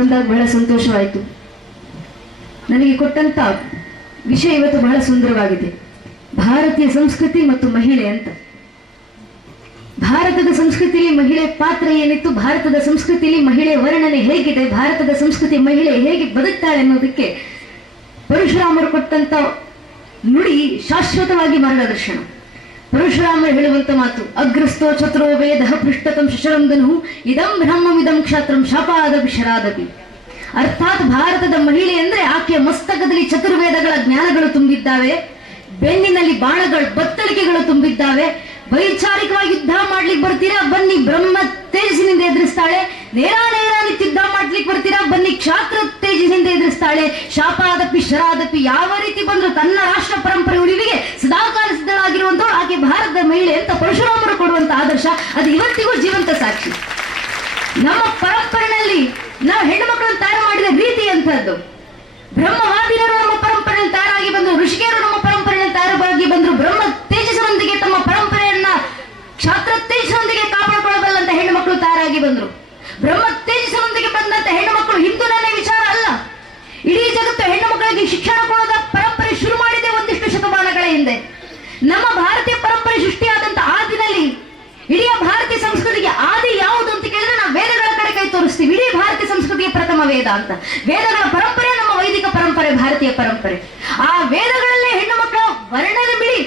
ಬಂದಾಗ ಬಹಳ ಸಂತೋಷವಾಯಿತು. ನನಗೆ ಕೊಟ್ಟಂತ ವಿಷಯ ಇವತ್ತು ಬಹಳ ಸುಂದರವಾಗಿದೆ. ಭಾರತೀಯ ಸಂಸ್ಕೃತಿ ಮತ್ತು ಮಹಿಳೆ ಅಂತ. ಭಾರತದ ಸಂಸ್ಕೃತಿಯಲ್ಲಿ ಮಹಿಳೆ ಪಾತ್ರ ಏನಿತ್ತು, ಭಾರತದ ಸಂಸ್ಕೃತಿಯಲ್ಲಿ ಮಹಿಳೆ ವರ್ಣನೆ ಹೇಗಿದೆ, ಭಾರತದ ಸಂಸ್ಕೃತಿ ಮಹಿಳೆ ಹೇಗೆ ಬದುಕ್ತಾಳೆ ಅನ್ನೋದಕ್ಕೆ ಪರಶುರಾಮರು ಕೊಟ್ಟಂತ ನುಡಿ ಶಾಶ್ವತವಾಗಿ ಮಾರ್ಗದರ್ಶನ. ಪರಶುರಾಮರು ಹೇಳುವಂತ ಮಾತು, ಅಗ್ರಸ್ಥೋ ಚತುರೋ ವೇದ ಪೃಷ್ಠತಂ ಶಶರಂ ಧನು ಇದಂ ಬ್ರಹ್ಮವಿದಂ ಕ್ಷಾತ್ರಂ ಶಾಪಾದಪಿ ಶರಾದಪಿ. ಅರ್ಥಾತ್ ಭಾರತದ ಮಹಿಳೆ ಅಂದ್ರೆ ಆಕೆಯ ಮಸ್ತಕದಲ್ಲಿ ಚತುರ್ವೇದಗಳ ಜ್ಞಾನಗಳು ತುಂಬಿದ್ದಾವೆ, ಬೆನ್ನಿನಲ್ಲಿ ಬಾಣಗಳು ಬತ್ತಳಿಕೆಗಳು ತುಂಬಿದ್ದಾವೆ. ವೈಚಾರಿಕವಾಗಿ ಯುದ್ಧ ಮಾಡ್ಲಿಕ್ಕೆ ಬರ್ತೀರಾ, ಬನ್ನಿ ಬ್ರಹ್ಮ ತೇಜಸ್ಸಿನಿಂದ ಎದುರಿಸ್ತಾಳೆ. ನೇರ ಯುದ್ಧ ಮಾಡ್ಲಿಕ್ಕೆ ಬರ್ತೀರಾ, ಬನ್ನಿ ಕ್ಷಾತ್ರ ತೇಜಸ್ಸಿನಿಂದ ಎದುರಿಸ್ತಾಳೆ. ಶಾಪಾದಪಿ ಶರಾದಪಿ, ಯಾವ ರೀತಿ ಬಂದ್ರು ತನ್ನ ರಾಷ್ಟ್ರ ಪರಂಪರೆ ಉಳಿವಿಗೆ ಸದಾಕಾಲ ಸಿದ್ಧಳಾಗಿರುವಂತವಳು ಆಕೆ ಭಾರತದ ಮಹಿಳೆ ಅಂತ ಪರಶುರಾಮರು ಕೊಡುವಂತ ಆದರ್ಶ ಅದು ಇವತ್ತಿಗೂ ಜೀವಂತ ಸಾಕ್ಷಿ. ನಮ್ಮ ಪರಂಪರೆಯಲ್ಲಿ ನಾವು ಹೆಣ್ಣು ಮಕ್ಕಳನ್ನು ತಯಾರು ಮಾಡಿದ ರೀತಿ ಅಂತದ್ದು. ಬ್ರಹ್ಮವಾದಿಯರು ನಮ್ಮ ಪರಂಪರೆಯಲ್ಲಿ ತಯಾರಾಗಿ ಬಂದರು, ಋಷಿಕೆಯರು ನಮ್ಮ ಪರಂಪರೆಯಲ್ಲಿ ತಯಾರಾಗಿ ಬಂದರು. ಬ್ರಹ್ಮ ತೇಜಸ್ಸರೊಂದಿಗೆ ತಮ್ಮ ಪರಂಪರೆಯನ್ನ ಕ್ಷಾತ್ರ ತೇಜಸ್ಸರೊಂದಿಗೆ ಕಾಪಾಡಿಕೊಳ್ಳಬಲ್ಲಂತ ಹೆಣ್ಣು ಮಕ್ಕಳು ತಯಾರಾಗಿ ಬಂದರು. ಬ್ರಹ್ಮ ತೇಜಸ್ಸರೊಂದಿಗೆ ಬಂದಂತ ಹೆಣ್ಣು ಮಕ್ಕಳು ಹಿಂದೂನೇ ವಿಚಾರ ಅಲ್ಲ. ಇಡೀ ಜಗತ್ತು ಹೆಣ್ಣು ಮಕ್ಕಳಿಗೆ ಶಿಕ್ಷಣ ಕೊಡೋದ ಪರಂಪರೆ ಶುರು ಮಾಡಿದೆ ಒಂದಿಷ್ಟು ಶತಮಾನಗಳ ಹಿಂದೆ. ನಮ್ಮ ಭಾರತೀಯ ಪರಂಪರೆ ಸೃಷ್ಟಿಯಾದಂತ ಆದಿನಲ್ಲಿ ಇಡೀ ಭಾರತೀಯ ಸಂಸ್ಕೃತಿಗೆ ಆದಿ ಯಾವುದು ಅಂತ ಕೇಳಿದ್ರೆ ನಾವು ವೇದಗಳ ಕಡೆ ಕೈ ತೋರಿಸ್ತೀವಿ. ಇಡೀ ಭಾರತೀಯ ಸಂಸ್ಕೃತಿಯ ಪ್ರಥಮ ವೇದ ಅಂತ. ವೇದಗಳ ಪರಂಪರೆ ನಮ್ಮ ವೈದಿಕ ಪರಂಪರೆ, ಭಾರತೀಯ ಪರಂಪರೆ. ಆ ವೇದಗಳಲ್ಲೇ ಹೆಣ್ಣು ಮಕ್ಕಳ ವರ್ಣನೆ ಬಿಡಿ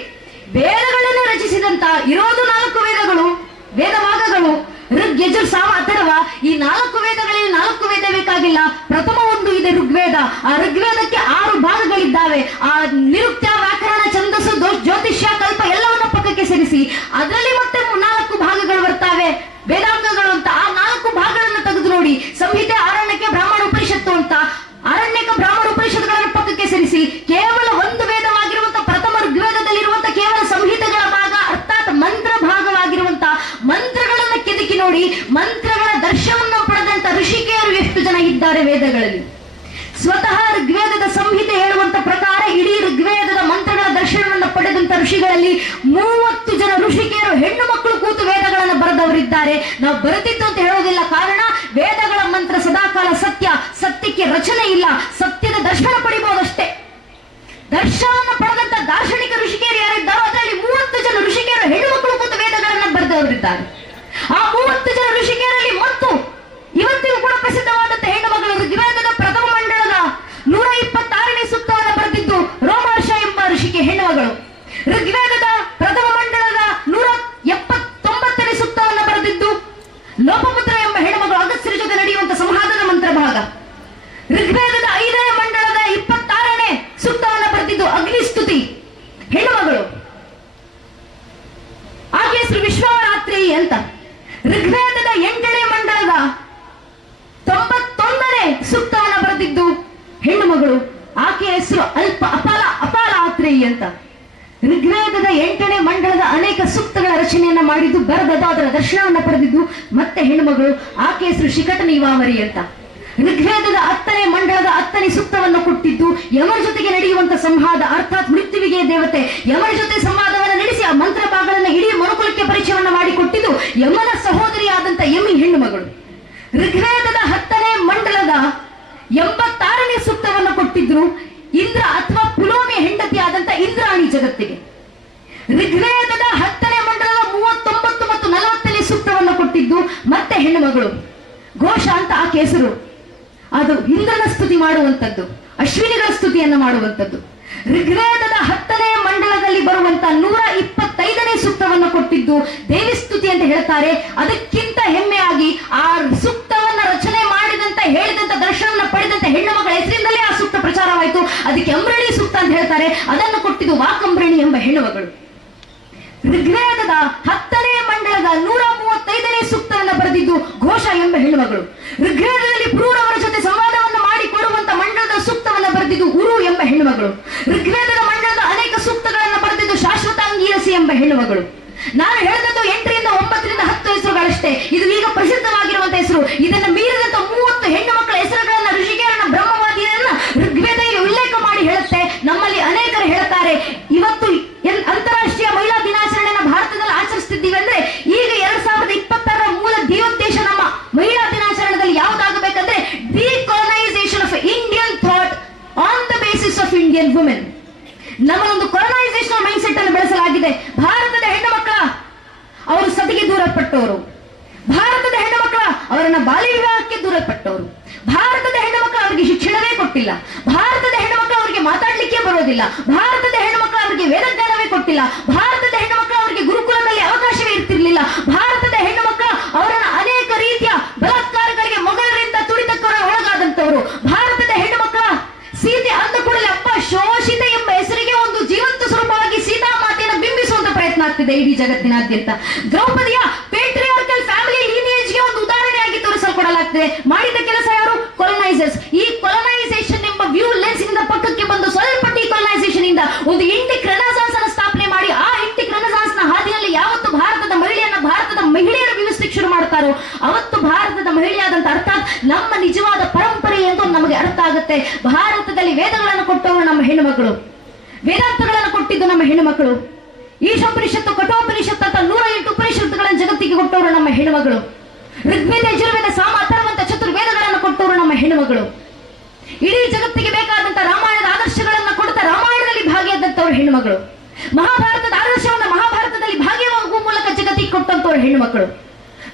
ವೇದಗಳನ್ನು ರಚಿಸಿದಂತ ಇರೋದು 4 ವೇದಗಳು, ವೇದ ಭಾಗಗಳು ಋಗ್ ಯಜುರ್ ಸಾಮ ಅಥರ್ವ. ಈ 4 ವೇದಗಳಲ್ಲಿ 4 ವೇದ ಬೇಕಾಗಿಲ್ಲ. ಪ್ರಥಮ ಒಂದು ಇದೆ ಋಗ್ವೇದ. ಆ ಋಗ್ವೇದಕ್ಕೆ 6 ಭಾಗಗಳಿದ್ದಾವೆ. ಆ ನಿರುಕ್ತ, ವ್ಯಾಕರಣ, ಛಂದಸ್ಸು, ಜ್ಯೋತಿಷ್ಯ, ಕಲ್ಪ ಎಲ್ಲವನ್ನ ಪಕ್ಕಕ್ಕೆ ಸೇರಿಸಿ ಅದರಲ್ಲಿ ಮತ್ತೆ 4 ಭಾಗಗಳು ಬರ್ತವೆ ವೇದಾಂಗಗಳು ಅಂತ. ಆ 4 ಭಾಗಗಳನ್ನು ತೆಗೆದು ನೋಡಿ, ಸಂಹಿತೆ, ಆರಣ್ಯಕ, ಬ್ರಾಹ್ಮಣ ಉಪನಿಷತ್ತು ಅಂತ ಆರಣ್ಯಕ ಬ್ರಾಹ್ಮಣ ಉಪನಿಷತ್ತುಗಳನ್ನು ಪಕ್ಕಕ್ಕೆ ಸೇರಿಸಿ ಕೇವಲ ಒಂದು ವೇದವಾಗಿರುವಂತ ಪ್ರಥಮ ಋಗ್ವೇದದಲ್ಲಿರುವಂತ ಕೇವಲ ಸಂಹಿತೆಗಳ ಭಾಗ ಅರ್ಥಾತ್ ಮಂತ್ರ ಭಾಗವಾಗಿರುವಂತ ಮಂತ್ರಗಳನ್ನು ಕೆದಕಿ ನೋಡಿ, ಮಂತ್ರಗಳ ದರ್ಶನವನ್ನು ಪಡೆದಂತ ಋಷಿಕೆಯರು ಎಷ್ಟು ಜನ ಇದ್ದಾರೆ ವೇದಗಳಲ್ಲಿ. ಸ್ವತಃ ಋಗ್ವೇದದ ಸಂಹಿತೆ ಹೇಳುವಂತ ಪ್ರಕಾರ ಇಡೀ ಋಗ್ವೇದದ ಮಂತ್ರಗಳ ದರ್ಶನವನ್ನು ಪಡೆದಂತ ಋಷಿಗಳಲ್ಲಿ 30 ಜನ ಋಷಿಕೆಯರು ಹೆಣ್ಣು ಮಕ್ಕಳು ಕೂತು ವೇದಗಳನ್ನು ಬರೆದವರಿದ್ದಾರೆ. ನಾವು ಬರೆದಿತ್ತು ಅಂತ ಹೇಳೋದಿಲ್ಲ, ಕಾರಣ ವೇದಗಳ ಮಂತ್ರ ಸದಾಕಾಲ ಸತ್ಯ, ಸತ್ಯಕ್ಕೆ ರಚನೆ ಇಲ್ಲ, ಸತ್ಯದ ದರ್ಶನ ಪಡಿಬಹುದಷ್ಟೇ. ದರ್ಶನವನ್ನು ಪಡೆದಂತ ದಾರ್ಶನಿಕ ಋಷಿಕೆಯರು ಯಾರಿದ್ದಾರೋ ಅದರಲ್ಲಿ 30 ಜನ ಋಷಿಕೆಯರು ಹೆಣ್ಣು ಮಕ್ಕಳು ಕೂತು ವೇದಗಳನ್ನು ಬರೆದವರಿದ್ದಾರೆ. ಆ 30 ಜನ ಋಷಿಕೆಯರಲ್ಲಿ ಮತ್ತು ಇವತ್ತಿಗೂ ಕೂಡ ಪ್ರಸಿದ್ಧವಾದಂತ ಹೆಣ್ಣು ಮಕ್ಕಳು ಋಗ್ವೇದದ ಪ್ರಥಮ ಮಂಡಲದ 126ನೇ ಸೂಕ್ತವನ್ನು ಬರೆದಿದ್ದು ರೋಮಹರ್ಷ ಎಂಬ ಋಷಿಕೆ ಹೆಣ್ಣು ಮಗಳು. ಋಗ್ವೇದದ ಪ್ರಥಮ ಮಂಡಲದ 179ನೇ ಸೂಕ್ತವನ್ನು ಬರೆದಿದ್ದು ಲೋಪಪುತ್ರ ಎಂಬ ಹೆಣ್ಣು ಮಗಳು. ಅಗಸ್ತ್ಯರ ಜೊತೆ ನಡೆಯುವಂತ ಸಂವಾದದ ಮಂತ್ರ ಭಾಗ. ಋಗ್ವೇದದ 5ನೇ ಮಂಡಲದ 26ನೇ ಸೂಕ್ತವನ್ನು ಬರೆದಿದ್ದು ಅಗ್ನಿಸ್ತುತಿ ಹೆಣ್ಣು ಮಗಳು. ಆಕೆ ಹೆಸರು ವಿಶ್ವರಾತ್ರಿ ಅಂತ. ಋಗ್ವೇದದ 8ನೇ ಮಂಡಲದ 91ನೇ ಸೂಕ್ತವನ್ನು ಬರೆದಿದ್ದು ಹೆಣ್ಣು ಮಗಳು. ಆಕೆಯ ಹೆಸರು ಅಪಾಲಾತ್ರಿ ಅಂತ. ಋಗ್ವೇದದ 8ನೇ ಮಂಡಲದ ಅನೇಕ ಸೂಕ್ತಗಳ ರಚನೆಯನ್ನ ಮಾಡಿದ್ದು, ಬರೆದದ್ದು, ಅದರ ದರ್ಶನವನ್ನ ಪಡೆದಿದ್ದು ಮತ್ತೆ ಹೆಣ್ಣು ಮಗಳು. ಆಕೆಯ ಹೆಸರು ಶಿಖಟ ನೀವಾವರಿ ಅಂತ. ಋಗ್ವೇದದ 10ನೇ ಮಂಡಲದ 10ನೇ ಸೂಕ್ತವನ್ನು ಕೊಟ್ಟಿದ್ದು ಯಮನ ಜೊತೆಗೆ ನಡೆಯುವಂತ ಸಂವಾದ ಅರ್ಥಾತ್ ಮೃತ್ಯುವಿಗೆ ದೇವತೆ ಯಮನ ಜೊತೆ ಸಂವಾದವನ್ನು ನಡೆಸಿ ಆ ಮಂತ್ರ ಭಾಗಗಳನ್ನು ಇಡೀ ಮನುಕುಲಕ್ಕೆ ಪರಿಚಯವನ್ನ ಮಾಡಿಕೊಟ್ಟಿದ್ದು ಯಮನ ಸಹೋದರಿಯಾದಂತ ಯಮಿ ಹೆಣ್ಣು ಮಗಳು. ಋಗ್ವೇದದ 10ನೇ ಮಂಡಲದ 86ನೇ ಸೂಕ್ತವನ್ನು ಕೊಟ್ಟಿದ್ರು ಇಂದ್ರ ಅಥವಾ ಪುಲೋಮಿಯ ಹೆಂಡತಿ ಆದಂತ ಇಂದ್ರಾಣಿ ಜಗತ್ತಿಗೆ. ಋಗ್ವೇದದ 10ನೇ ಮಂಡಲದ 39 ಮತ್ತು 40ನೇ ಸೂಕ್ತವನ್ನು ಕೊಟ್ಟಿದ್ದು ಮತ್ತೆ ಹೆಣ್ಣು ಮಗಳು ಘೋಷ ಅಂತ ಆಕೆ ಹೆಸರು. ಅದು ಇಂದ್ರನ ಸ್ತುತಿ ಮಾಡುವಂತದ್ದು, ಅಶ್ವಿನಿಗಳ ಸ್ತುತಿಯನ್ನ ಮಾಡುವಂತದ್ದು. ಋಗ್ವೇದದ 10ನೇ ಮಂಡಲದಲ್ಲಿ ಬರುವಂತ 125ನೇ ಸೂಕ್ತವನ್ನು ಕೊಟ್ಟಿದ್ದು ದೇವಿ ಸ್ತುತಿ ಅಂತ ಹೇಳ್ತಾರೆ. ಅದಕ್ಕಿಂತ ಹೆಮ್ಮೆಯಾಗಿ ಆ ಸೂಕ್ತವನ್ನ ರಚನೆ ಮಾಡಿದಂತ ಹೇಳಿದಂತ ದರ್ಶನವನ್ನ ಪಡೆದಂತ ಹೆಣ್ಣು ಮಗಳ ಹೆಸರಿನಲ್ಲೇ ಆ ಸೂಕ್ತ ಪ್ರಚಾರವಾಯಿತು. ಅದಕ್ಕೆ ಅಂಬ್ರಣಿ ಸೂಕ್ತ ಅಂತ ಹೇಳ್ತಾರೆ. ಅದನ್ನು ಕೊಟ್ಟಿದ್ದು ವಾಕಂಬ್ರಣಿ ಎಂಬ ಹೆಣ್ಣು ಮಗಳು. ಋಗ್ವೇದದ 10ನೇ ಮಂಡಲದ 135ನೇ ಸೂಕ್ತವನ್ನು ಬರೆದಿದ್ದು ಘೋಷ ಎಂಬ ಹೆಣ್ಣು ಮಗಳು. ಋಗ್ವೇದದಲ್ಲಿ ಪುರೂರವರ ಜೊತೆ ಸಂವಾದವನ್ನು ಮಾಡಿಕೊಡುವಂತ ಮಂಡಲದ ಸೂಕ್ತವನ್ನು ಬರೆದಿದ್ದು ಉರು ಎಂಬ ಹೆಣ್ಣು ಮಗಳು. ಋಗ್ವೇದದ ಮಂಡಲದ ಅನೇಕ ಸೂಕ್ತಗಳನ್ನು ಬರೆದಿದ್ದು ಶಾಶ್ವತ ಅಂಗೀರಸಿ ಎಂಬ ಹೆಣ್ಣು ಮಗಳು. ನಾನು ಹೇಳಿದದ್ದು 8ರಿಂದ 9 ರಿಂದ 10 ಹೆಸರುಗಳಷ್ಟೇ. ಇದು ಈಗ ಪ್ರಸಿದ್ಧವಾಗಿರುವಂತ ಹೆಸರು. ಇದನ್ನು ಮೀರಿದಂತ 30 ಹೆಣ್ಣು ಮಕ್ಕಳ ಹೆಸರುಗಳನ್ನ ಋಷಿಕೆಯರನ್ನ ಬ್ರಹ್ಮವಾದಿಯರನ್ನ ಋಗ್ವೇದ ಉಲ್ಲೇಖ ಮಾಡಿ ಹೇಳುತ್ತೆ. ನಮ್ಮಲ್ಲಿ ಅನೇಕರು ಹೇಳುತ್ತಾರೆ ಇವತ್ತು ಅಂತಾರಾಷ್ಟ್ರೀಯ ಮಹಿಳಾ ದಿನಾಚರಣೆಯನ್ನು ಭಾರತದಲ್ಲಿ ಆಚರಿಸುತ್ತಿದ್ದೀವಿ ಅಂದ್ರೆ ಈಗ 2026ರ ಮೂಲ ಧ್ಯೇಯೋದ್ದೇಶ ನಮ್ಮ ಮಹಿಳಾ ದಿನಾಚರಣೆಯಲ್ಲಿ ಯಾವುದಾಗಬೇಕಂದ್ರೆ ದಿ ಇಂಡಿಯನ್ ವುಮೆನ್. ನಮ್ಮನ್ನೊಂದು ಕೊಲನೈಸೇಷನ್ ಮೈಂಡ್ ಸೆಟ್ ಅನ್ನು ಬೆಳೆಸಲಾಗಿದೆ. ಭಾರತದ ಹೆಣ್ಣು ಮಕ್ಕಳ ಅವರು ಸತಿಗೆ ದೂರಪಟ್ಟವರು, ಭಾರತದ ಹೆಣ್ಣು ಮಕ್ಕಳ ಅವರನ್ನ ಬಾಲ್ಯ ವಿವಾಹಕ್ಕೆ ದೂರಪಟ್ಟವರು, ಭಾರತದ ಹೆಣ್ಣು ಮಕ್ಕಳು ಅವರಿಗೆ ಶಿಕ್ಷಣವೇ ಕೊಟ್ಟಿಲ್ಲ, ಭಾರತದ ಹೆಣ್ಣು ಮಕ್ಕಳು ಅವರಿಗೆ ಮಾತಾಡ್ಲಿಕ್ಕೆ ಬರೋದಿಲ್ಲ, ಭಾರತದ ಹೆಣ್ಣು ಮಕ್ಕಳು ಅವರಿಗೆ ವೇದಜ್ಞಾನವೇ ಕೊಟ್ಟಿಲ್ಲ, ಭಾರತದ ಹೆಣ್ಣು ಮಕ್ಕಳು ಅವರಿಗೆ ಗುರುಕುಲದಲ್ಲಿ ಅವಕಾಶವೇ ಇರ್ತಿರ್ಲಿಲ್ಲ, ಭಾರತದ ಹೆಣ್ಣು ಮಕ್ಕಳು ಅವರನ್ನ ಅನೇಕ ರೀತಿಯ ಬಲಾತ್ಕಾರಗಳಿಗೆ ಮೊಘಲರಿಂದ ತುಳಿತಕ್ಕೆ ಒಳಗಾದಂತವರು, ಭಾರತದ ಹೆಣ್ಣು ಮಕ್ಕಳ ಸೀತೆ ಅಂದ ಕೂಡಲೇ ಅಪ್ಪ ಶೋಷಿತ ಎಂಬ ಹೆಸರಿಗೆ ಒಂದು ಜೀವಂತ ಸ್ವರೂಪವಾಗಿ ಸೀತಾ ಮಾತೆಯನ್ನು ಬಿಂಬಿಸುವಂತ ಪ್ರಯತ್ನ ಆಗ್ತಿದೆ ಇಡೀ ಜಗತ್ತಿನಾದ್ಯಂತ. ದ್ರೌಪದಿಯ ಪೇಟ್ರಿಯಾರ್ಕಲ್ ಫ್ಯಾಮಿಲಿ ಲೀನಿಯೇಜ್ಗೆ ಒಂದು ಉದಾಹರಣೆಯಾಗಿ ತೋರಿಸಲ್ಪಡಲಾಗ್ತಿದೆ. ಮಾಡಿದ ಕೆಲಸ ಯಾರು? ಕೊಲನೈಸರ್ಸ್. ಈ ಕೊಲನೈಸೇಷನ್ ಎಂಬ ವ್ಯೂ ಲೆನ್ಸ್ ಇಂದ ಪಕ್ಕಕ್ಕೆ ಬಂದು ಸ್ವಲ್ಪ ಡಿಕೊಲನೈಸೇಷನ್ ಇಂದ ಒಂದು ಇಂಟಿಕ್ ರೆನೆಸಾನ್ಸ್ ಅನ್ನು ಸ್ಥಾಪನೆ ಮಾಡಿ, ಆ ಇಂಟಿಕ್ ರೆನೆಸಾನ್ಸ್ ನ ಹಾದಿಯಲ್ಲಿ ಯಾವತ್ತು ಭಾರತದ ಮಹಿಳೆಯರು ವ್ಯವಸ್ಥೆಗೆ ಶುರು ಮಾಡ್ತಾರೋ ಅವತ್ತು ಭಾರತದ ಮಹಿಳೆಯಾದಂತ ಅರ್ಥಾತ್ ನಮ್ಮ ನಿಜವಾದ ಪರಂಪರೆ ಎಂದು ನಮಗೆ ಅರ್ಥ ಆಗುತ್ತೆ. ಭಾರತದಲ್ಲಿ ವೇದಗಳನ್ನು ಕೊಟ್ಟವರು ನಮ್ಮ ಹೆಣ್ಣು ಮಕ್ಕಳು, ವೇದಾಂತಗಳನ್ನು ಕೊಟ್ಟಿದ್ದು ನಮ್ಮ ಹೆಣ್ಣು ಮಕ್ಕಳು, ಈಶೋಪನಿಷತ್ತು ಕಠೋಪನಿಷತ್ತು ಅಂತ 108 ಉಪನಿಷತ್ತುಗಳನ್ನು ಜಗತ್ತಿಗೆ ಕೊಟ್ಟವರು ನಮ್ಮ ಹೆಣ್ಣುಮಗಳು, ಋಗ್ವೇದ ಯಜುರ್ವೇದ ಸಾಮ ಅಥರ್ವಂತ ಚತುರ್ವೇದಗಳನ್ನು ಕೊಟ್ಟವರು ನಮ್ಮ ಹೆಣ್ಣುಮಗಳು, ಇಡೀ ಜಗತ್ತಿಗೆ ಬೇಕಾದಂತ ರಾಮಾಯಣದ ಆದರ್ಶಗಳನ್ನು ಕೊಡುತ್ತಾ ರಾಮಾಯಣದಲ್ಲಿ ಭಾಗಿಯಾದಂತವರು ಹೆಣ್ಣುಮಗಳು, ಮಹಾಭಾರತದ ಆದರ್ಶವನ್ನು ಮಹಾಭಾರತದಲ್ಲಿ ಭಾಗಿಯಾಗುವ ಮೂಲಕ ಜಗತ್ತಿಗೆ ಕೊಟ್ಟಂತವರು ಹೆಣ್ಣುಮಕ್ಕಳು,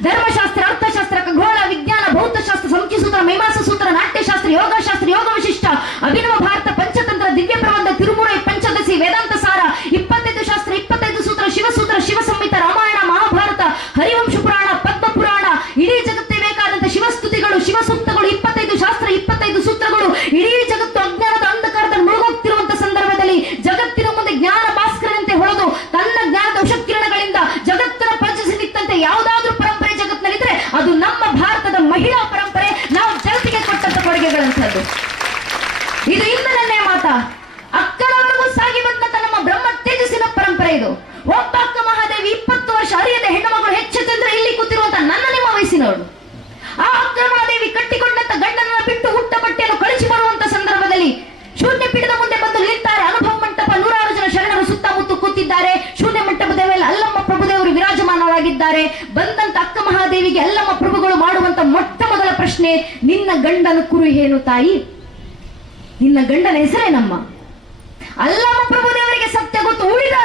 ಧರ್ಮಶಾಸ್ತ್ರ, ಅರ್ಥಶಾಸ್ತ್ರ, ಖಗೋಳ, ವಿಜ್ಞಾನ, ಭೌತಶಾಸ್ತ್ರ, ಸಂಖ್ಯಸೂತ್ರ, ಮೀಮಾಂಸಾ ಸೂತ್ರ, ನಾಟ್ಯಶಾಸ್ತ್ರ, ಯೋಗಶಾಸ್ತ್ರ, ಯೋಗ ವಿಶಿಷ್ಟ, ಅಭಿನವ ಭಾರತ, ಪಂಚತಂತ್ರ, ದಿವ್ಯ ಪ್ರಬಂಧ, ತಿರುಮುರೈ, ಪಂಚದಶಿ, ವೇದಾಂತ ಸಾರ, 25 ಶಾಸ್ತ್ರ, 25 ಸೂತ್ರ, ಶಿವಸೂತ್ರ, ಶಿವಸಂಹಿತ, ರಾಮಾಯಣ, ಮಹಾಭಾರತ, ಹರಿವಂಶ ಪುರಾಣ, ಪದ್ಮ ಪುರಾಣ, ಇಡೀ ಜಗತ್ತಿಗೆ ಬೇಕಾದಂತ ಶಿವಸ್ತುತಿಗಳು, ಶಿವಸೂಕ್ತಗಳು, 25 ಶಾಸ್ತ್ರ, 25 ಸೂತ್ರಗಳು. ಇಡೀ ಜಗತ್ತು ಅಜ್ಞಾನದ ಅಂಧಕಾರದಲ್ಲಿ ಮುಳುಗೋಗ್ತಿರುವಂತ ಸಂದರ್ಭದಲ್ಲಿ ಜಗತ್ತಿನ ಮುಂದೆ ಜ್ಞಾನ ಭಾಸ್ಕರನಂತೆ ಹೊಳೆದು ತನ್ನ ಜ್ಞಾನದ ಉಷಕಿರಣಗಳಿಂದ ಜಗತ್ತನ್ನು ಪಂಚಿಸಿ ನಿಂತಂತೆ ಯಾವುದಾದ್ರೂ ಪರಂಪರೆ ಜಗತ್ತಿನಲ್ಲಿದ್ರೆ ಅದು ನಮ್ಮ ಭಾರತದ ಮಹಿಳಾ ಪರಂಪರೆ, ನಾವು ಜಗತ್ತಿಗೆ ಕೊಟ್ಟಂತ ಕೊಡುಗೆಗಳಂತದ್ದು. ಇದು ಇಂದಲನ್ನೇ ಮಾತಾ ಅಕ್ಕನವರೆಗೂ ಸಾಗಿ ಬಂದಂತ ನಮ್ಮ ಬ್ರಹ್ಮ ತೇಜಸ್ಸಿನ ಪರಂಪರೆ ಇದು. ಒಬ್ಬ ಅಕ್ಕ ಮಹಾದೇವಿ 20 ವರ್ಷ ಅರಿಯದ ಹೆಣ್ಣು ಮಗಳು ಹೆಚ್ಚೆಂದ್ರೆ ಇಲ್ಲಿ ಕೂತಿರುವಂತ ನನ್ನ ನಿಮ್ಮ ವಯಸ್ಸಿನವಳು. ಆ ಅಕ್ಕ ಮಹಾದೇವಿ ಕಟ್ಟಿಕೊಂಡಂತ ಗಂಡನನ್ನ ಬಿಟ್ಟು ಹುಟ್ಟ ಬಟ್ಟೆಯನ್ನು ಕಳಿಸಿ ಬರುವಂತ ಸಂದರ್ಭದಲ್ಲಿ ಶೂನ್ಯ ಪೀಠದ ಮುಂದೆ ಬಂದು ನಿಲ್ತಾರೆ. ಅನುಭವ ಮಂಟಪ 106 ಜನ ಶರಣರು ಸುತ್ತಮುತ್ತ ಕೂತಿದ್ದಾರೆ. ಶೂನ್ಯ ಮಂಟಪದ ಮೇಲೆ ಅಲ್ಲಮ್ಮ ಪ್ರಭುದೇವರು ವಿರಾಜಮಾನವಾಗಿದ್ದಾರೆ. ಬಂದಂತ ಅಕ್ಕ ಮಹಾದೇವಿಗೆ ಅಲ್ಲಮ್ಮ ಪ್ರಭುಗಳು ಮಾಡುವಂತ ಮೊಟ್ಟ ಮೊದಲ ಪ್ರಶ್ನೆ, ನಿನ್ನ ಗಂಡನ ಕುರು ಏನು ತಾಯಿ? ನಿನ್ನ ಗಂಡನ ಹೆಸರೇನಮ್ಮ? ಅಲ್ಲಮ್ಮ ಪ್ರಭುದೇವರಿಗೆ ಸತ್ಯ ಗೊತ್ತು, ಉಳಿದ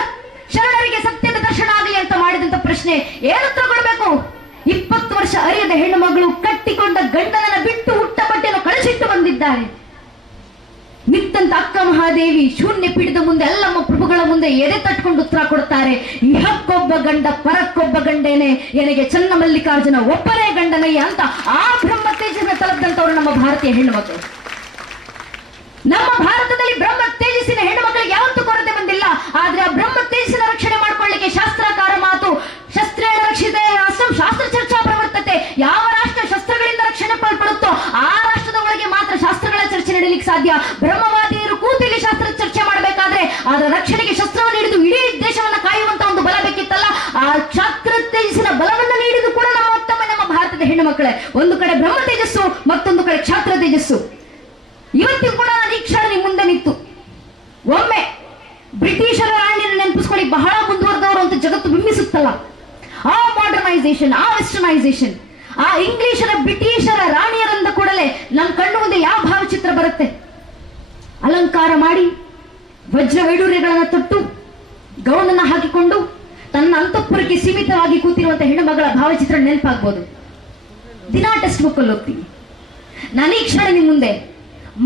ಶರಣರಿಗೆ ಸತ್ಯದ ದರ್ಶನ ಆಗಲಿ ಅಂತ ಮಾಡಿದಂತ ಪ್ರಶ್ನೆ ಏನು ತಗೊಳ್ಬೇಕು? 20 ವರ್ಷ ಅರಿಯದ ಹೆಣ್ಣು ಮಗಳು ಕಟ್ಟಿಕೊಂಡ ಗಂಡನನ್ನ ಬಿಟ್ಟು ಹುಟ್ಟ ಬಟ್ಟೆಯನ್ನು ಕಳಿಸಿಟ್ಟು ಬಂದಿದ್ದಾರೆ. ನಿಂತಂತ ಅಕ್ಕ ಮಹಾದೇವಿ ಶೂನ್ಯ ಪೀಠದ ಮುಂದೆ ಅಲ್ಲಮ್ಮ ಪ್ರಭುಗಳ ಮುಂದೆ ಎದೆ ತಟ್ಕೊಂಡು ಉತ್ತರ ಕೊಡ್ತಾರೆ. ಇಹಕ್ಕೊಬ್ಬ ಗಂಡ ಪರಕ್ಕೊಬ್ಬ ಗಂಡೇನೆ, ನನಗೆ ಚನ್ನ ಮಲ್ಲಿಕಾರ್ಜುನ ಒಬ್ಬನೇ ಗಂಡನಯ್ಯ ಅಂತ ಆ ಬ್ರಹ್ಮ ತೇಜಸ್ಸಿನ ತಲುಪಿದಂತವರು ನಮ್ಮ ಭಾರತೀಯ ಹೆಣ್ಣು ಮಕ್ಕಳು. ನಮ್ಮ ಭಾರತದಲ್ಲಿ ಬ್ರಹ್ಮ ತೇಜಸ್ಸಿನ ಹೆಣ್ಣು ಮಕ್ಕಳಿಗೆ ಯಾವತ್ತೂ ಕೊರತೆ ಬಂದಿಲ್ಲ. ಆದ್ರೆ ಆ ಬ್ರಹ್ಮ ತೇಜಸ್ಸಿನ ರಕ್ಷಣೆ ಮಾಡ್ಕೊಳ್ಳಿಕ್ಕೆ ಶಾಸ್ತ್ರಕಾರ ಮಾತು ಶಸ್ತ್ರೇಣ ರಕ್ಷಿತೆ ರಾಷ್ಟ್ರ ಶಾಸ್ತ್ರ ಚರ್ಚಾ ಪ್ರವರ್ತತೆ. ಯಾವ ರಾಷ್ಟ್ರ ಶಸ್ತ್ರಗಳಿಂದ ರಕ್ಷಣೆ ಪಡ್ಪಡುತ್ತೋ ಆ ರಾಷ್ಟ್ರದ ಒಳಗೆ ಮಾತ್ರ ಶಾಸ್ತ್ರಗಳ ಚರ್ಚೆ ನಡೆಯಲಿಕ್ಕೆ ಸಾಧ್ಯ. ಬ್ರಹ್ಮವಾದಿಯರು ಕೂತಿಲ್ಲಿ ಶಾಸ್ತ್ರ ಚರ್ಚೆ ಮಾಡಬೇಕಾದ್ರೆ ಅದರ ರಕ್ಷಣೆಗೆ ಶಸ್ತ್ರವನ್ನು ಹಿಡಿದು ಇಡೀ ದೇಶವನ್ನ ಕಾಯುವಂತ ಒಂದು ಬಲ ಬೇಕಿತ್ತಲ್ಲ, ಆ ಶಾಸ್ತ್ರ ತೇಜಸ್ಸಿನ ಬಲವನ್ನು ನೀಡಿದ್ದು ಕೂಡ ನಮ್ಮ ಭಾರತದ ಹೆಣ್ಣು ಮಕ್ಕಳೇ. ಒಂದು ಕಡೆ ಬ್ರಹ್ಮ ತೇಜಸ್ಸು, ಮತ್ತೊಂದು ಕಡೆ ಕ್ಷಾತ್ರ ತೇಜಸ್ಸು. ಇವತ್ತಿಗೂ ಕೂಡ ನಾನು ಈ ಕ್ಷಣ ನಿಮ್ಮ ಮುಂದೆ ನಿಂತು ಒಮ್ಮೆ ಬ್ರಿಟಿಷರ ರಾಣಿಯನ್ನು ನೆನಪಿಸ್ಕೊಳ್ಳಿ, ಬಹಳ ಮುಂದುವರೆದವರು ಅಂತ ಜಗತ್ತು ಬಿಂಬಿಸುತ್ತಲ್ಲ. ಆ ಮಾಡರ್ನೈಸೇಷನ್, ಆ ವೆಸ್ಟರ್ನೈಸೇಷನ್, ಆ ಇಂಗ್ಲಿಷರ ಬ್ರಿಟಿಷರ ರಾಣಿಯರಂದ ಕೂಡಲೇ ನಮ್ಮ ಕಣ್ಣು ಮುಂದೆ ಯಾವ ಭಾವಚಿತ್ರ ಬರುತ್ತೆ? ಅಲಂಕಾರ ಮಾಡಿ ವಜ್ರ ವೈಡೂರ್ಯಗಳನ್ನು ತೊಟ್ಟು ಗೌನನ್ನ ಹಾಕಿಕೊಂಡು ತನ್ನ ಅಂತಃಪುರಕ್ಕೆ ಸೀಮಿತವಾಗಿ ಕೂತಿರುವಂತ ಹೆಣ್ಣು ಮಗಳ ಭಾವಚಿತ್ರ ನೆನಪಾಗ್ಬೋದು. ದಿನಾ ಟೆಕ್ಸ್ಟ್ ಬುಕ್ ಅಲ್ಲಿ ಹೋಗ್ತೀನಿ ನಾನು. ಈ ಕ್ಷಣ ನಿಮ್ ಮುಂದೆ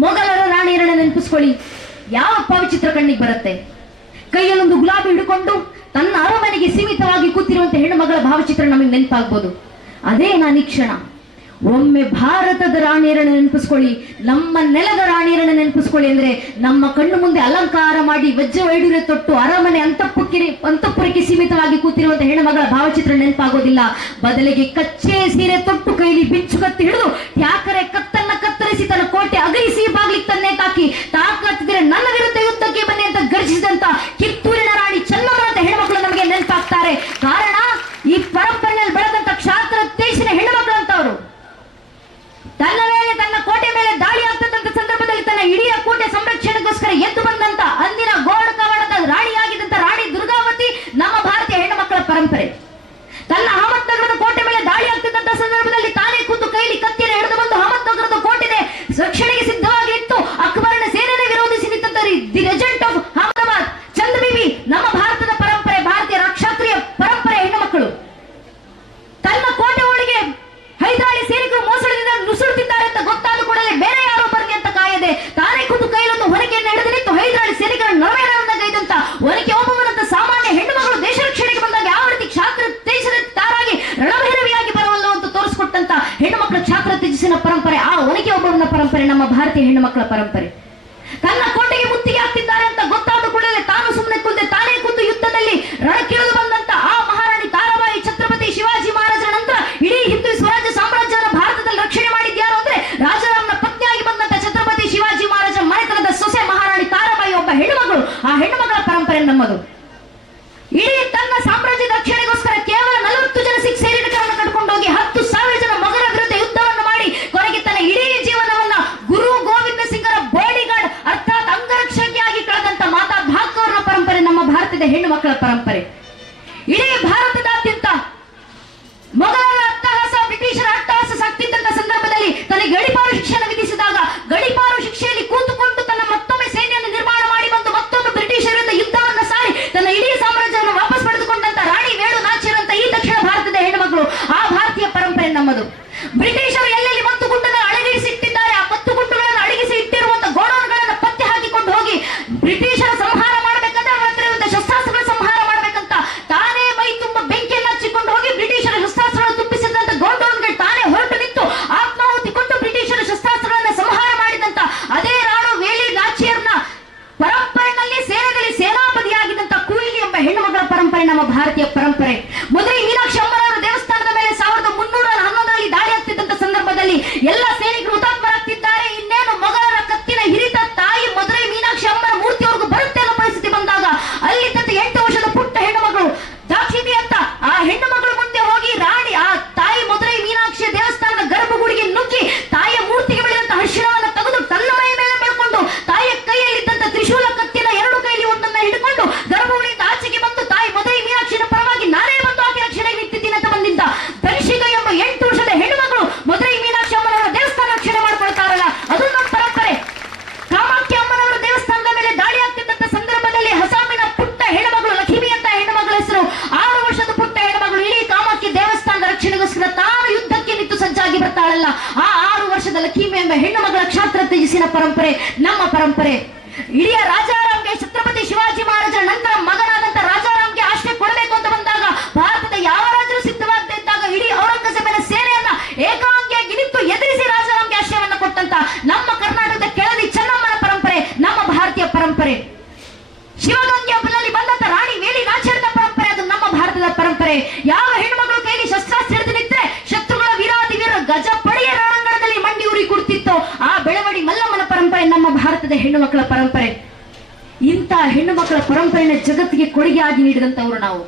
ಮೊಘಲರ ರಾಣಿಯರನ್ನ ನೆನಪಿಸ್ಕೊಳ್ಳಿ, ಯಾವ ಭಾವಚಿತ್ರ ಕಣ್ಣಿಗೆ ಬರುತ್ತೆ? ಕೈಯಲ್ಲೊಂದು ಗುಲಾಬಿ ಹಿಡ್ಕೊಂಡು ತನ್ನ ಅರಮನೆಗೆ ಸೀಮಿತವಾಗಿ ಕೂತಿರುವಂತ ಹೆಣ್ಣು ಮಗಳ ಭಾವಚಿತ್ರ ನಮಗೆ ನೆನಪಾಗ್ಬೋದು. ಅದೇ ನಾನು ಈ ಕ್ಷಣ ಒಮ್ಮೆ ಭಾರತದ ರಾಣಿಯರನ್ನ ನೆನಪಿಸ್ಕೊಳ್ಳಿ, ನಮ್ಮ ನೆಲದ ರಾಣಿಯರನ್ನ ನೆನಪಿಸ್ಕೊಳ್ಳಿ ಅಂದ್ರೆ ನಮ್ಮ ಕಣ್ಣು ಮುಂದೆ ಅಲಂಕಾರ ಮಾಡಿ ವಜ್ರ ವೈಡೂರ್ಯ ತೊಟ್ಟು ಅರಮನೆ ಅಂತಃಪುರಕ್ಕೆ ಸೀಮಿತವಾಗಿ ಕೂತಿರುವಂತ ಹೆಣ್ಣು ಮಗಳ ಭಾವಚಿತ್ರ ನೆನಪಾಗೋದಿಲ್ಲ. ಬದಲಿಗೆ ಕಚ್ಚೆ ಸೀರೆ ತೊಟ್ಟು ಕೈಲಿ ಬಿಚ್ಚು ಕತ್ತಿ ಹಿಡಿದು ಯಾಕರೆ ಕತ್ತನ್ನ ಕತ್ತರಿಸಿ ತನ್ನ ಕೋಟೆ ಅಗೈಸಿ ಬಾಗ್ಲಿಗೆ ತನ್ನೇ ತಾಕಿ ತಾಕತ್ತಿದ್ರೆ ನನ್ನ ವಿರುದ್ಧ ಯುದ್ಧಕ್ಕೆ ಬನ್ನಿ ಅಂತ ಗರ್ಜಿಸಿದಂತ ಕಿತ್ತೂರಿನ ರಾಣಿ ಚೆನ್ನಮ್ಮನಂತ ಹೆಣ್ಮಕ್ಳು ನಮಗೆ ನೆನಪಾಗ್ತಾರೆ. ಕಾರಣ ಈ ಪರಂಪರೆಯಲ್ಲಿ ಬೆಳೆದಂತ ಕ್ಷಾತ್ರ ತೇಜಿನ ಹೆಣ್ಣುಮಕ್ಳು ಅಂತವರು. ತನ್ನ ಮೇಲೆ ತನ್ನ ಕೋಟೆ ಮೇಲೆ ದಾಳಿ ಆಗ್ತದಂತ ಸಂದರ್ಭದಲ್ಲಿ ತನ್ನ ಇಡೀ ಕೋಟೆ ಸಂರಕ್ಷಣೆಗೋಸ್ಕರ ಎದ್ದು ಬಂದಂತ ಅಂದಿನ ಗೋಡ ಕವಡದ ರಾಣಿಯಾಗಿದ್ದಂತ ರಾಣಿ ದುರ್ಗಾವತಿ ನಮ್ಮ ಭಾರತೀಯ ಹೆಣ್ಣು ಮಕ್ಕಳ ಪರಂಪರೆ. ತನ್ನ ಅಹಮದ್ನಗರದ ಕೋಟೆ ಮೇಲೆ ದಾಳಿ ಆಗ್ತಿದ್ದಂತ ಸಂದರ್ಭದಲ್ಲಿ ತಾನೇ ಕೂತು ಕೈಲಿ ಕತ್ತಿನ ಹಿಡಿದು ಬಂದು ಅಹಮದ್ನಗರದ ಕೋಟೆ ರಕ್ಷಣೆಗೆ ಸಿದ್ಧವಾಗಿ ಇತ್ತು ಅಕ್ಬರನ ಸೇನೆಯನ್ನು ವಿರೋಧಿಸಿ ನಿಂತ ದಿ ರೆಜೆಂಟ್ ಆಫ್ ಅಹಮದಾಬಾದ್, ಚಂದ್ ಬಿಬಿ, ನಮ್ಮ ಭಾರತದ ಪರಂಪರೆ, ಭಾರತೀಯ ಕ್ಷತ್ರಿಯ ಪರಂಪರೆ ಹೆಣ್ಣು ಮಕ್ಕಳು ತನ್ನ ಕೋಟೆ ಒಳಗೆ ಹೈದರಾಳಿ ಸೈನಿಕರು ಮೋಸದಿಂದ ನುಸುಳುತ್ತಿದ್ದಾರೆ ಅಂತ ಗೊತ್ತಾದ ಕೂಡಲೇ ಬೇರೆ ಯಾರೋ ಬರಲಿ ಅಂತ ಕಾಯದೆ ತಾನೇ ಖುದ್ದು ಕೈಲೊಂದು ಹೊರಕೆಯನ್ನು ಹಿಡಿದು ನಿಂತು ಹೈದರಾಳಿ ಸೈನಿಕರ ನರಮೇಳವನ್ನು ಗೈದಂತ ಒನಕೆ ಓಬವ್ವನಂತ ಸಾಮಾನ್ಯ ಹೆಣ್ಣು ಮಗಳು ದೇಶ ರಕ್ಷಣೆಗೆ ಬಂದಾಗ ಯಾವ ರೀತಿ ಕ್ಷಾತ್ರ ತೇಜಸ್ಸಿನ ತಾರಾಗಿ ರಣಭೈರವಿಯಾಗಿ ಬರವಲ್ಲ ಅಂತ ತೋರಿಸಿಕೊಟ್ಟಂತ ಹೆಣ್ಣು ಮಕ್ಕಳ ಕ್ಷಾತ್ರ ತೇಜಸ್ಸಿನ ಪರಂಪರೆ, ಆ ಒನಕೆ ಓಬವ್ವನ ಪರಂಪರೆ ನಮ್ಮ ಭಾರತೀಯ ಹೆಣ್ಣು ಮಕ್ಕಳ ಪರಂಪರೆ. ತನ್ನ ಕೋಟೆಗೆ ಮುತ್ತಿಗೆ ಹಾಕ್ತಿದ್ದಾರೆ ಅಂತ ಗೊತ್ತಾದ ಕೂಡಲೇ ತಾನು ಸುಮ್ಮನೆ ಕುಂದೆ ತಾನೇ ಕುಂದು ಯುದ್ಧದಲ್ಲಿ ರಣಕ್ಕಿಳಿದು ಬಂದಂತ ಆ ಮಹಾರಾಣಿ ತಾರಾಬಾಯಿ ಛತ್ರಪತಿ ಶಿವಾಜಿ ಮಹಾರಾಜರ ನಂತರ ಇಡೀ ಹಿಂದೂ ಸ್ವರಾಜ್ಯ ಸಾಮ್ರಾಜ್ಯವನ್ನು ಭಾರತದಲ್ಲಿ ರಕ್ಷಣೆ ಮಾಡಿದ್ಯಾರು ಅಂದ್ರೆ ರಾಜಾರಾಮನ ಪತ್ನಿಯಾಗಿ ಬಂದಂತ ಛತ್ರಪತಿ ಶಿವಾಜಿ ಮಹಾರಾಜರ ಮನೆತನದ ಸೊಸೆ ಮಹಾರಾಣಿ ತಾರಾಬಾಯಿ ಒಬ್ಬ ಹೆಣ್ಣುಮಗಳು. ಆ ಹೆಣ್ಣುಮಗಳ ಪರಂಪರೆ ನಮ್ಮದು. ಇಡೀ ತನ್ನ ಸಾಮ್ರಾಜ್ಯದ ರಕ್ಷಣೆಗೋಸ್ಕರ ಕೇವಲ 40 ಜನ ಸಿಖ್ ಸೈನಿಕರನ್ನು ಕಟ್ಕೊಂಡು ಹೋಗಿ 10,000 ಜನ ಮೊಘಲರ ವಿರುದ್ಧ ಯುದ್ಧವನ್ನು ಮಾಡಿ ಕೊನೆಗೆ ತನ್ನ ಇಡೀ ಜೀವನವನ್ನ ಗುರು ಗೋವಿಂದ ಸಿಂಗರ ಬಾಡಿಗಾರ್ಡ್ ಅರ್ಥಾತ್ ಅಂಗರಕ್ಷಕಿಯಾಗಿ ಕಳೆದಂತ ಮಾತಾ ಭಾಗವರ ಪರಂಪರೆ ನಮ್ಮ ಭಾರತದ ಹೆಣ್ಣು ಮಕ್ಕಳ ಪರಂಪರೆ. ಇಡೀ ಭಾರತದಾದ್ಯಂತ ಮೊಘಲರ ಅಟ್ಟಹಾಸ, ಬ್ರಿಟಿಷರ ಅಟ್ಟಹಾಸ ಸಾಕ್ತಿದ್ದಂತ ಸಂದರ್ಭದಲ್ಲಿ ತನಗೆ ಗಡಿಪಾರು ಶಿಕ್ಷೆಯನ್ನು ವಿಧಿಸಿದಾಗ ಗಡಿಪಾರು ಶಿಕ್ಷೆಯಲ್ಲಿ ಕೂತುಕೊಂಡು ತನ್ನ ಮತ್ತೊಮ್ಮೆ ಸೇನೆಯನ್ನು ನಿರ್ಮಾಣ ಮಾಡಿ ಬಂದು ಮತ್ತೊಮ್ಮೆ ಬ್ರಿಟಿಷರ ವಿರುದ್ಧ ಯುದ್ಧವನ್ನು ಸಾರಿ ತನ್ನ ಇಡೀ ಸಾಮ್ರಾಜ್ಯವನ್ನು ವಾಪಸ್ ಪಡೆದುಕೊಂಡಂತ ರಾಣಿ ವೇಣು ನಾಚಿರ್ ಅಂತ ಈ ದಕ್ಷಿಣ ಭಾರತದ ಹೆಣ್ಣುಮಕ್ಕಳು. ಆ ಭಾರತೀಯ ಪರಂಪರೆ ನಮ್ಮದು. ಬ್ರಿಟಿಷರು ಎಲ್ಲೆಲ್ಲಿ ಮತ್ತು ಗುಂಡನ್ನು ಅಡಗಿಸಿ ಇಟ್ಟಿದ್ದಾರೆ, ಆ ಮತ್ತು ಗುಂಡುಗಳನ್ನು ಅಡಗಿಸಿ ಇಟ್ಟಿರುವಂತಹ ಗೋಡೌನ್ಗಳನ್ನು ಪತ್ತೆ ಹಾಕಿಕೊಂಡು ಹೋಗಿ ಬ್ರಿಟಿಷರ ಸಂಹಾರ ಮಾಡಬೇಕಂದ್ರೆ ಅವರ ಹತ್ರ ಇರುವಂತಹ ಶಸ್ತ್ರಾಸ್ತ್ರಗಳ ಸಂಹಾರ ಮಾಡಬೇಕಂತ ತಾನೇ ಮೈ ತುಂಬ ಬೆಂಕಿಯನ್ನು ಹಚ್ಚಿಕೊಂಡು ಹೋಗಿ ಬ್ರಿಟಿಷರ ಶಸ್ತ್ರಾಸ್ತ್ರಗಳನ್ನು ತುಂಬಿಸಿದಂತ ಗೋಡೌನ್ಗಳು ತಾನೇ ಹೊರಟು ನಿಂತು ಆತ್ಮಾಹುತಿ ಕೊಟ್ಟು ಬ್ರಿಟಿಷರ ಶಸ್ತ್ರಾಸ್ತ್ರಗಳನ್ನು ಸಂಹಾರ ಮಾಡಿದಂತ ಅದೇ ರಾಣು ವೇಲಿ ನಾಚಿಯರ್ನ ಪರಂಪರೆಯಲ್ಲಿ ಸೇನೆಗಳಲ್ಲಿ ಸೇನಾಪತಿಯಾಗಿದ್ದಂತ ಕುಯಿಲಿ ಎಂಬ ಹೆಣ್ಣು ಮಗಳ ಪರಂಪರೆ ನಮ್ಮ ಭಾರತೀಯ ಪರಂಪರೆ. ಮದುರೈ ಮೀನಾಕ್ಷಿ ಅಮ್ಮನವರ ದೇವಸ್ಥಾನದ ಮೇಲೆ 1311ರಲ್ಲಿ ದಾಳಿ ಆಗ್ತಿದ್ದಂತ ಸಂದರ್ಭದಲ್ಲಿ ಎಲ್ಲ ಸೈನಿಕರು ಹುತಾತ್ಮರಾಗ್ತಿದ್ದಾರೆ. ಇನ್ನೇನು ಮೊಘಲರ ಕತ್ತಿನ ಹಿರಿತ ತಾಯಿ ಮದುರೈ ಮೀನಾಕ್ಷಿ ಅಮ್ಮನ ಮೂರ್ತಿಯವರೆಗೂ ಬರುತ್ತೆ ಅನ್ನೋ ಪರಿಸ್ಥಿತಿ ಬಂದಾಗ ಅಲ್ಲಿದ್ದಂತ 8 ವರ್ಷದ ಪುಟ್ಟ ಹೆಣ್ಣು ಮಗಳು ದಾಕ್ಷಿಣಿ ಅಂತ ಆ ಹೆಣ್ಣು ಮಗಳು ಮುಂದೆ ಹೋಗಿ ರಾಣಿ ಆ ತಾಯಿ ಮದುರೈ ಮೀನಾಕ್ಷಿಯ ದೇವಸ್ಥಾನದ ಗರ್ಭಗುಡಿಗೆ ನುಗ್ಗಿ ತಾಯಿಯ ಮೂರ್ತಿಗೆ ಬೆಳೆದಂತ ಅರಿಶಿಣವನ್ನು ತೆಗೆದು ತನ್ನ ಮೈ ಮೇಲೆ ಬೆಳ್ಕೊಂಡು ತಾಯಿಯ ಕೈಯಲ್ಲಿದ್ದಂತ ತ್ರಿಶೂಲ ಕತ್ತಿನ 2 ಕೈಲಿ ಒಂದನ್ನ ಹಿಡ್ಕೊಂಡು ಗರ್ಭಗುಡಿಯಿಂದ ಆಚೆಗೆ ಬಂದು ತಾಯಿ ಮದುರೈ ಮೀನಾಕ್ಷಿನ ಪರವಾಗಿ ನಾನೇ ಬಂದು ಆಕೆ ರಕ್ಷಣೆಗೆ ನಿಂತಿದ್ದೀನಿ ಅಂತ ಬಂದಿದ್ದ ಧನಿಷಿಕ ಎಂಬ 8 ವರ್ಷದ ಹೆಣ್ಣು ಮಗಳು ಮದುರೈ ಮೀನಾಕ್ಷಿ ಅಮ್ಮನವರ ದೇವಸ್ಥಾನ ರಕ್ಷಣೆ ಮಾಡ್ಕೊಳ್ತಾರಲ್ಲ, ಅದು ನಮ್ಮ ಪರಂಪರೆ. ಕಾಮಾಕ್ಷಿ ಅಮ್ಮನವರ ದೇವಸ್ಥಾನದ ಮೇಲೆ ದಾಳಿ ಆಗ್ತಿದ್ದಂತ ಸಂದರ್ಭದಲ್ಲಿ ಹಸಾಮಿನ ಪುಟ್ಟ ಹೆಣ್ಣುಮಗಳು ಲಕ್ಷ್ಮಿ ಅಂತ ಹೆಣ್ಣುಮಗಳ ಹೆಸರು 6 ವರ್ಷದ ಪುಟ್ಟ ಹೆಣ್ಣುಮಗಳು ಇಡೀ ಕಾಮಾಕ್ಷಿ ದೇವಸ್ಥಾನದ ರಕ್ಷಣೆಗೋಸ್ಕರ ತಾನು ಯುದ್ಧಕ್ಕೆ ನಿಂತು ಸಜ್ಜಾಗಿ ಬರ್ತಾಳಲ್ಲ, ಆ 6 ವರ್ಷದ ಲಕ್ಷ್ಮಿ ಎಂಬ ಹೆಣ್ಣು ಮಗಳ ಕ್ಷಾತ್ರ ತೇಜಸ್ಸಿನ ಪರಂಪರೆ ನಮ್ಮ ಪರಂಪರೆ. ಇಡೀ ರಾಜಾರಾಮ್ಗೆ ಛತ್ರಪತಿ ಶಿವಾಜಿ ಮಹಾರಾಜರ ನಂತರ ಮಗನಾದಂತ ರಾಜಾರಾಮ್ಗೆ ಆಶ್ರಯ ಕೊಡಬೇಕು ಅಂತ ಬಂದಾಗ ಭಾರತದ ಯಾವ ರಾಜರು ಸಿದ್ಧವಾಗದೇ ಇದ್ದಾಗ ಇಡೀ ಔರಂಗಜೇಬನ ಸೇನೆಯನ್ನ ಏಕಾಂಗಿಯಾಗಿ ನಿಂತು ಎದುರಿಸಿ ರಾಜಾರಾಮ್ಗೆ ಆಶ್ರಯವನ್ನು ಕೊಟ್ಟಂತ ನಮ್ಮ ಕರ್ನಾಟಕದ ಕೆಳದಿ ಚೆನ್ನಮ್ಮನ ಪರಂಪರೆ ನಮ್ಮ ಭಾರತೀಯ ಪರಂಪರೆ. ಶಿವಗಂಗೆಯಲ್ಲಿ ಬಂದಂತ ರಾಣಿ ವೇಲಿ ನಾಚಿಯರ್ನ ಪರಂಪರೆ ಅದು ನಮ್ಮ ಭಾರತದ ಪರಂಪರೆ. ಯಾವ ಹೆಣ್ಣುಮಗಳು ಕೈಲಿ ಶಸ್ತ್ರಾಸ್ತ್ರ ಹಿಡಿದು ನಿಂತರೆ ಶತ್ರುಗಳ ವಿರಾಧಿ ವೀರ ಗಜಪಡೆಯ ರಣಾಂಗಣದಲ್ಲಿ ಮಂಡಿ ಉರಿ ಕುಡ್ತಿತ್ತು ಆ ಬೆಳವಡಿ ಮಲ್ಲಮ್ಮನ ಪರಂಪರೆ ನಮ್ಮ ಭಾರತದ ಹೆಣ್ಣು ಮಕ್ಕಳ ಪರಂಪರೆ. ಇಂಥ ಹೆಣ್ಣು ಮಕ್ಕಳ ಪರಂಪರೆನ ಜಗತ್ತಿಗೆ ಕೊಡುಗೆಯಾಗಿ ನೀಡಿದಂತವರು ನಾವು.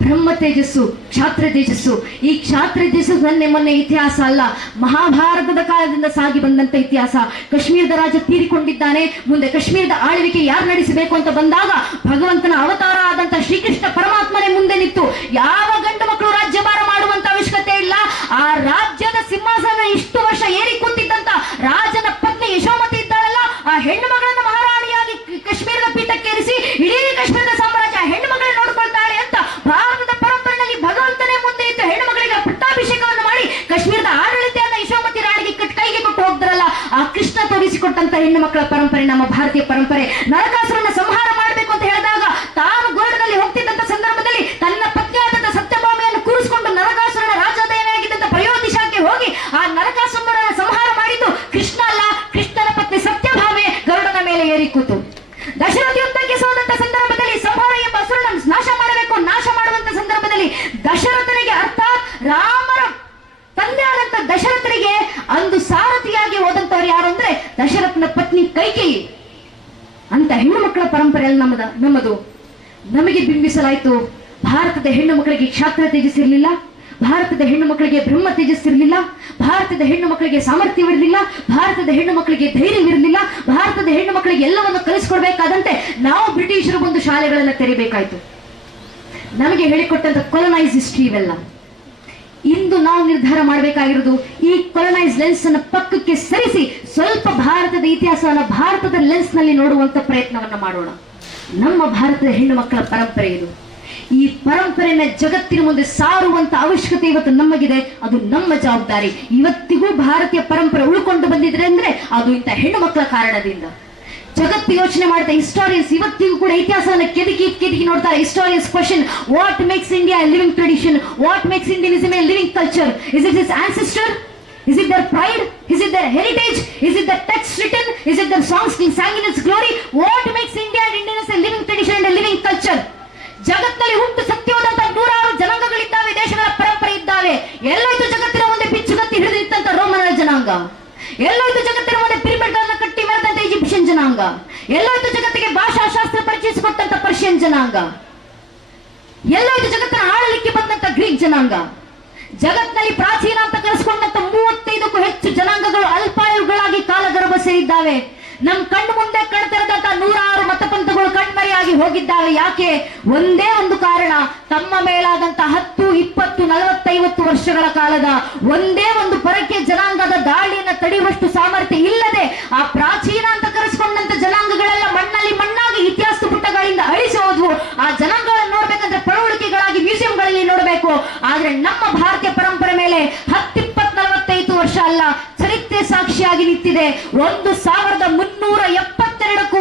ಬ್ರಹ್ಮ ತೇಜಸ್ಸು, ಕ್ಷಾತ್ರ ತೇಜಸ್ಸು. ಈ ಕ್ಷಾತ್ರ ತೇಜಸ್ಸು ಮೊನ್ನೆ ಇತಿಹಾಸ ಅಲ್ಲ, ಮಹಾಭಾರತದ ಕಾಲದಿಂದ ಸಾಗಿ ಬಂದಂತ ಇತಿಹಾಸ. ಕಾಶ್ಮೀರದ ರಾಜ ತೀರಿಕೊಂಡಿದ್ದಾನೆ, ಮುಂದೆ ಕಾಶ್ಮೀರದ ಆಳ್ವಿಕೆ ಯಾರು ನಡೆಸಬೇಕು ಅಂತ ಬಂದಾಗ ಭಗವಂತನ ಅವತಾರ ಆದಂತ ಶ್ರೀಕೃಷ್ಣ ಪರಮಾತ್ಮನೇ ಮುಂದೆ ನಿಂತು ಯಾವ ಗಂಡು ಮಕ್ಕಳು ರಾಜ್ಯಭಾರ ಮಾಡುವಂತ ಅವಶ್ಯಕತೆ ಇಲ್ಲ, ಆ ರಾಜ್ಯದ ಸಿಂಹಾಸನ ಇಷ್ಟು ವರ್ಷ ಏರಿ ಕೂತಿದ್ದಂತ ರಾಜನ ಪತ್ನಿ ಯಶೋಮತಿ ಇದ್ದಾಳಲ್ಲ, ಆ ಹೆಣ್ಣು ಮಗಳನ್ನ ಮಹಾರಾಣಿಯಾಗಿ ಕಾಶ್ಮೀರದ ಪೀಠಕ್ಕೇರಿಸಿ ಇಡೀ ಕಾಶ್ಮೀರದ ಸಾಮ್ರಾಜ್ಯ ಹೆಣ್ಣು ಮಗಳೇ ನೋಡ್ಕೊಳ್ತಾಳೆ ಅಂತ ಭಾರತದ ಪರಂಪರೆಯಲ್ಲಿ ಭಗವಂತನೇ ಮುಂದೆ ಇತ್ತು ಹೆಣ್ಣು ಮಗಳಿಗೆ ಪಟ್ಟಾಭಿಷೇಕವನ್ನು ಮಾಡಿ ಕಾಶ್ಮೀರದ ಆಡಳಿತೆಯನ್ನ ಯಶೋಮತಿ ರಾಣಿಗೆ ಕೈಗೆ ಕೊಟ್ಟು ಹೋಗ್ತಾರಲ್ಲ, ಆ ಕೃಷ್ಣ ತೋರಿಸಿಕೊಟ್ಟಂತ ಹೆಣ್ಣು ಮಕ್ಕಳ ಪರಂಪರೆ ನಮ್ಮ ಭಾರತೀಯ ಪರಂಪರೆ. ನರಕಾಸುರನ ಸಂಹಾರ ಮಾಡಬೇಕು ಅಂತ ಹೇಳಿದಾಗ ತಾನು ಗೋಡದಲ್ಲಿ ಹೋಗ್ತಿದ್ದಂತ ಸಂದರ್ಭದಲ್ಲಿ ತನ್ನ ಪತ್ನಿಯಾದಂತ ಸತ್ಯಭಾಮೆಯನ್ನು ಕೂರಿಸಿಕೊಂಡು ನರಕಾಸುರನ ರಾಜಧಾನಿಯಾಗಿದ್ದಂತ ಪ್ರಯೋದಿಶಾಕ್ಕೆ ಹೋಗಿ ಆ ನರಕಾಸುರನ ಸಂಹಾರ ಮಾಡಿದ್ದು ಕೃಷ್ಣ ಅಲ್ಲ, ಕೃಷ್ಣನ ಪತ್ನಿ ಸತ್ಯಭಾಮೆ ಗರುಡನ ಮೇಲೆ ಏರಿ ಕೂತು ದಶರಥ ಯುದ್ಧಕ್ಕೆ ಸೋದಂತ ಸಂದರ್ಭದಲ್ಲಿ ಸಂಹಾರ ಎಂಬ ಅಸುರನ ನಾಶ ಮಾಡಬೇಕು, ನಾಶ ಮಾಡುವಂತ ಸಂದರ್ಭದಲ್ಲಿ ದಶರಥನಿಗೆ ಅರ್ಥಾತ್ ರಾಮರ ತಂದೆ ಆದಂತ ದಶರಥನಿಗೆ ಅಂದು ಸಾರಥಿಯಾಗಿ ಹೋದಂತವ್ರು ಯಾರು ಅಂದ್ರೆ ದಶರಥನ ಪತ್ನಿ ಕೈಕೇಯಿ ಅಂತ ಹೆಣ್ಣು ಮಕ್ಕಳ ಪರಂಪರೆಯಲ್ಲಿ ನಮ್ಮದು. ನಮಗೆ ಬಿಂಬಿಸಲಾಯಿತು ಭಾರತದ ಹೆಣ್ಣು ಮಕ್ಕಳಿಗೆ ಕ್ಷಾತ್ರ ತೇಜಸ್ಸಿರಲಿಲ್ಲ, ಭಾರತದ ಹೆಣ್ಣು ಮಕ್ಕಳಿಗೆ ಬ್ರಹ್ಮ ತೇಜಸ್ಸಿರಲಿಲ್ಲ, ಭಾರತದ ಹೆಣ್ಣು ಮಕ್ಕಳಿಗೆ ಸಾಮರ್ಥ್ಯವಿರಲಿಲ್ಲ, ಭಾರತದ ಹೆಣ್ಣು ಮಕ್ಕಳಿಗೆ ಧೈರ್ಯವಿರಲಿಲ್ಲ, ಭಾರತದ ಹೆಣ್ಣು ಮಕ್ಕಳಿಗೆ ಎಲ್ಲವನ್ನು ಕಲಿಸಿಕೊಡ್ಬೇಕಾದಂತೆ ನಾವು ಬ್ರಿಟಿಷರು ಬಂದು ಶಾಲೆಗಳನ್ನು ತೆರಿಬೇಕಾಯ್ತು. ನಮಗೆ ಹೇಳಿಕೊಟ್ಟಂತ ಕೊಲೊನೈಸ್ ಹಿಸ್ಟ್ರಿ ಇವೆಲ್ಲ. ಇಂದು ನಾವು ನಿರ್ಧಾರ ಮಾಡಬೇಕಾಗಿರೋದು ಈ ಕೊಲೊನೈಸ್ ಲೆನ್ಸ್ ಅನ್ನ ಪಕ್ಕಕ್ಕೆ ಸರಿಸಿ ಸ್ವಲ್ಪ ಭಾರತದ ಇತಿಹಾಸವನ್ನ ಭಾರತದ ಲೆನ್ಸ್ ನಲ್ಲಿ ನೋಡುವಂತ ಪ್ರಯತ್ನವನ್ನ ಮಾಡೋಣ. ನಮ್ಮ ಭಾರತದ ಹೆಣ್ಣು ಮಕ್ಕಳ ಪರಂಪರೆ ಇದು. ಈ ಪರಂಪರೆಯನ್ನ ಜಗತ್ತಿನ ಮುಂದೆ ಸಾರುವಂತ ಅವಶ್ಯಕತೆ ಇವತ್ತು ನಮಗಿದೆ. ಅದು ನಮ್ಮ ಜವಾಬ್ದಾರಿ. ಇವತ್ತಿಗೂ ಭಾರತೀಯ ಪರಂಪರೆ ಉಳ್ಕೊಂಡು ಬಂದಿದ್ರೆ ಅಂದ್ರೆ ಅದು ಇಂಥ ಹೆಣ್ಣು ಮಕ್ಕಳ ಕಾರಣದಿಂದ. ಜಗತ್ತು ಯೋಚನೆ ಮಾಡ್ತಾ ಹಿಸ್ಟಾರಿಯನ್ಸ್ ಇವತ್ತಿಗೂ ಕೂಡ ಇತಿಹಾಸವನ್ನು ಕೆದಕಿ ನೋಡ್ತಾರೆ. Historians question what makes India a living tradition, what makes Indianism a living culture, is it his ancestor, is it their pride, is it their heritage, is it the text written, is it their songs being sang in its glory, what makes India and Indians a living tradition and a living culture. ಜಗತ್ತಿನಲ್ಲಿ ಹುಟ್ಟು ಸತ್ಯವಾದಂತ ನೂರಾರು ಜನಾಂಗಗಳಿದ್ದಾವೆ, ದೇಶಗಳ ಪರಂಪರೆ ಇದ್ದಾವೆ. ಎಲ್ಲೋಯ್ತು ಜಗತ್ತಿನ ಮುಂದೆ ಪಿಚ್ಚುಗತ್ತಿ ಹಿಡಿದಿತ್ತಂತ ರೋಮನ ಜನಾಂಗ, ಎಲ್ಲೋಯ್ತು ಜಗತ್ತಿನ ಮುಂದೆ ಪಿರಮಿಡ್ ಗಳನ್ನ ಕಟ್ಟಿ ಮೆರೆದಂತ ಈಜಿಪ್ಷಿಯನ್ ಜನಾಂಗ, ಎಲ್ಲೋಯ್ತು ಜಗತ್ತಿಗೆ ಭಾಷಾಶಾಸ್ತ್ರ ಪರಿಚಯಿಸಿಕೊಟ್ಟಂತ ಪರ್ಷಿಯನ್ ಜನಾಂಗ, ಎಲ್ಲೋಯ್ತು ಜಗತ್ತಿನ ಆಳಲಿಕ್ಕೆ ಬಂದಂತ ಗ್ರೀಕ್ ಜನಾಂಗ. ಜಗತ್ತಿನಲ್ಲಿ ಪ್ರಾಚೀನ ಅಂತ ಕರೆಸಿಕೊಂಡಂತ 35ಕ್ಕೂ ಹೆಚ್ಚು ಜನಾಂಗಗಳು ಅಲ್ಪಾಯುಗಳಾಗಿ ಕಾಲಗರ್ಭ ಸೇರಿದ್ದಾವೆ. ನಮ್ ಕಣ್ಣು ಮುಂದೆ ಕಣ್ತೆರೆದಂತ ನೂರಾರು ಮತಪಂಥಗಳು ಕಣ್ಮರೆಯಾಗಿ ಹೋಗಿದ್ದಾವೆ. ಯಾಕೆ? ಒಂದೇ ಒಂದು ಕಾರಣ, ತಮ್ಮ ಮೇಲಾದಂತ 10, 20, 40, 50 ವರ್ಷಗಳ ಕಾಲದ ಒಂದೇ ಒಂದು ಪರಕೀಯ ಜನಾಂಗದ ದಾಳಿಯನ್ನ ತಡೆಯುವಷ್ಟು ಸಾಮರ್ಥ್ಯ ಇಲ್ಲದೆ ಆ ಪ್ರಾಚೀನ ಅಂತ ಕರೆಸಿಕೊಂಡಂತ ಜನಾಂಗಗಳೆಲ್ಲ ಮಣ್ಣಲ್ಲಿ ಮಣ್ಣಾಗಿ ಇತಿಹಾಸ ಪುಟಗಳಿಂದ ಅಳಿಸಿ ಹೋದ್ವು. ಆ ಜನಾಂಗಗಳನ್ನು ನೋಡ್ಬೇಕಂದ್ರೆ ಪಳವಳಿಕೆಗಳಾಗಿ ಮ್ಯೂಸಿಯಂಗಳಲ್ಲಿ ನೋಡಬೇಕು. ಆದ್ರೆ ನಮ್ಮ ಭಾರತೀಯ ಪರಂಪರೆ ಮೇಲೆ 10, 20, 45 ವರ್ಷ ಅಲ್ಲ, ಚರಿತ್ರೆ ಸಾಕ್ಷಿಯಾಗಿ ನಿಂತಿದೆ. 1372ಕ್ಕೂ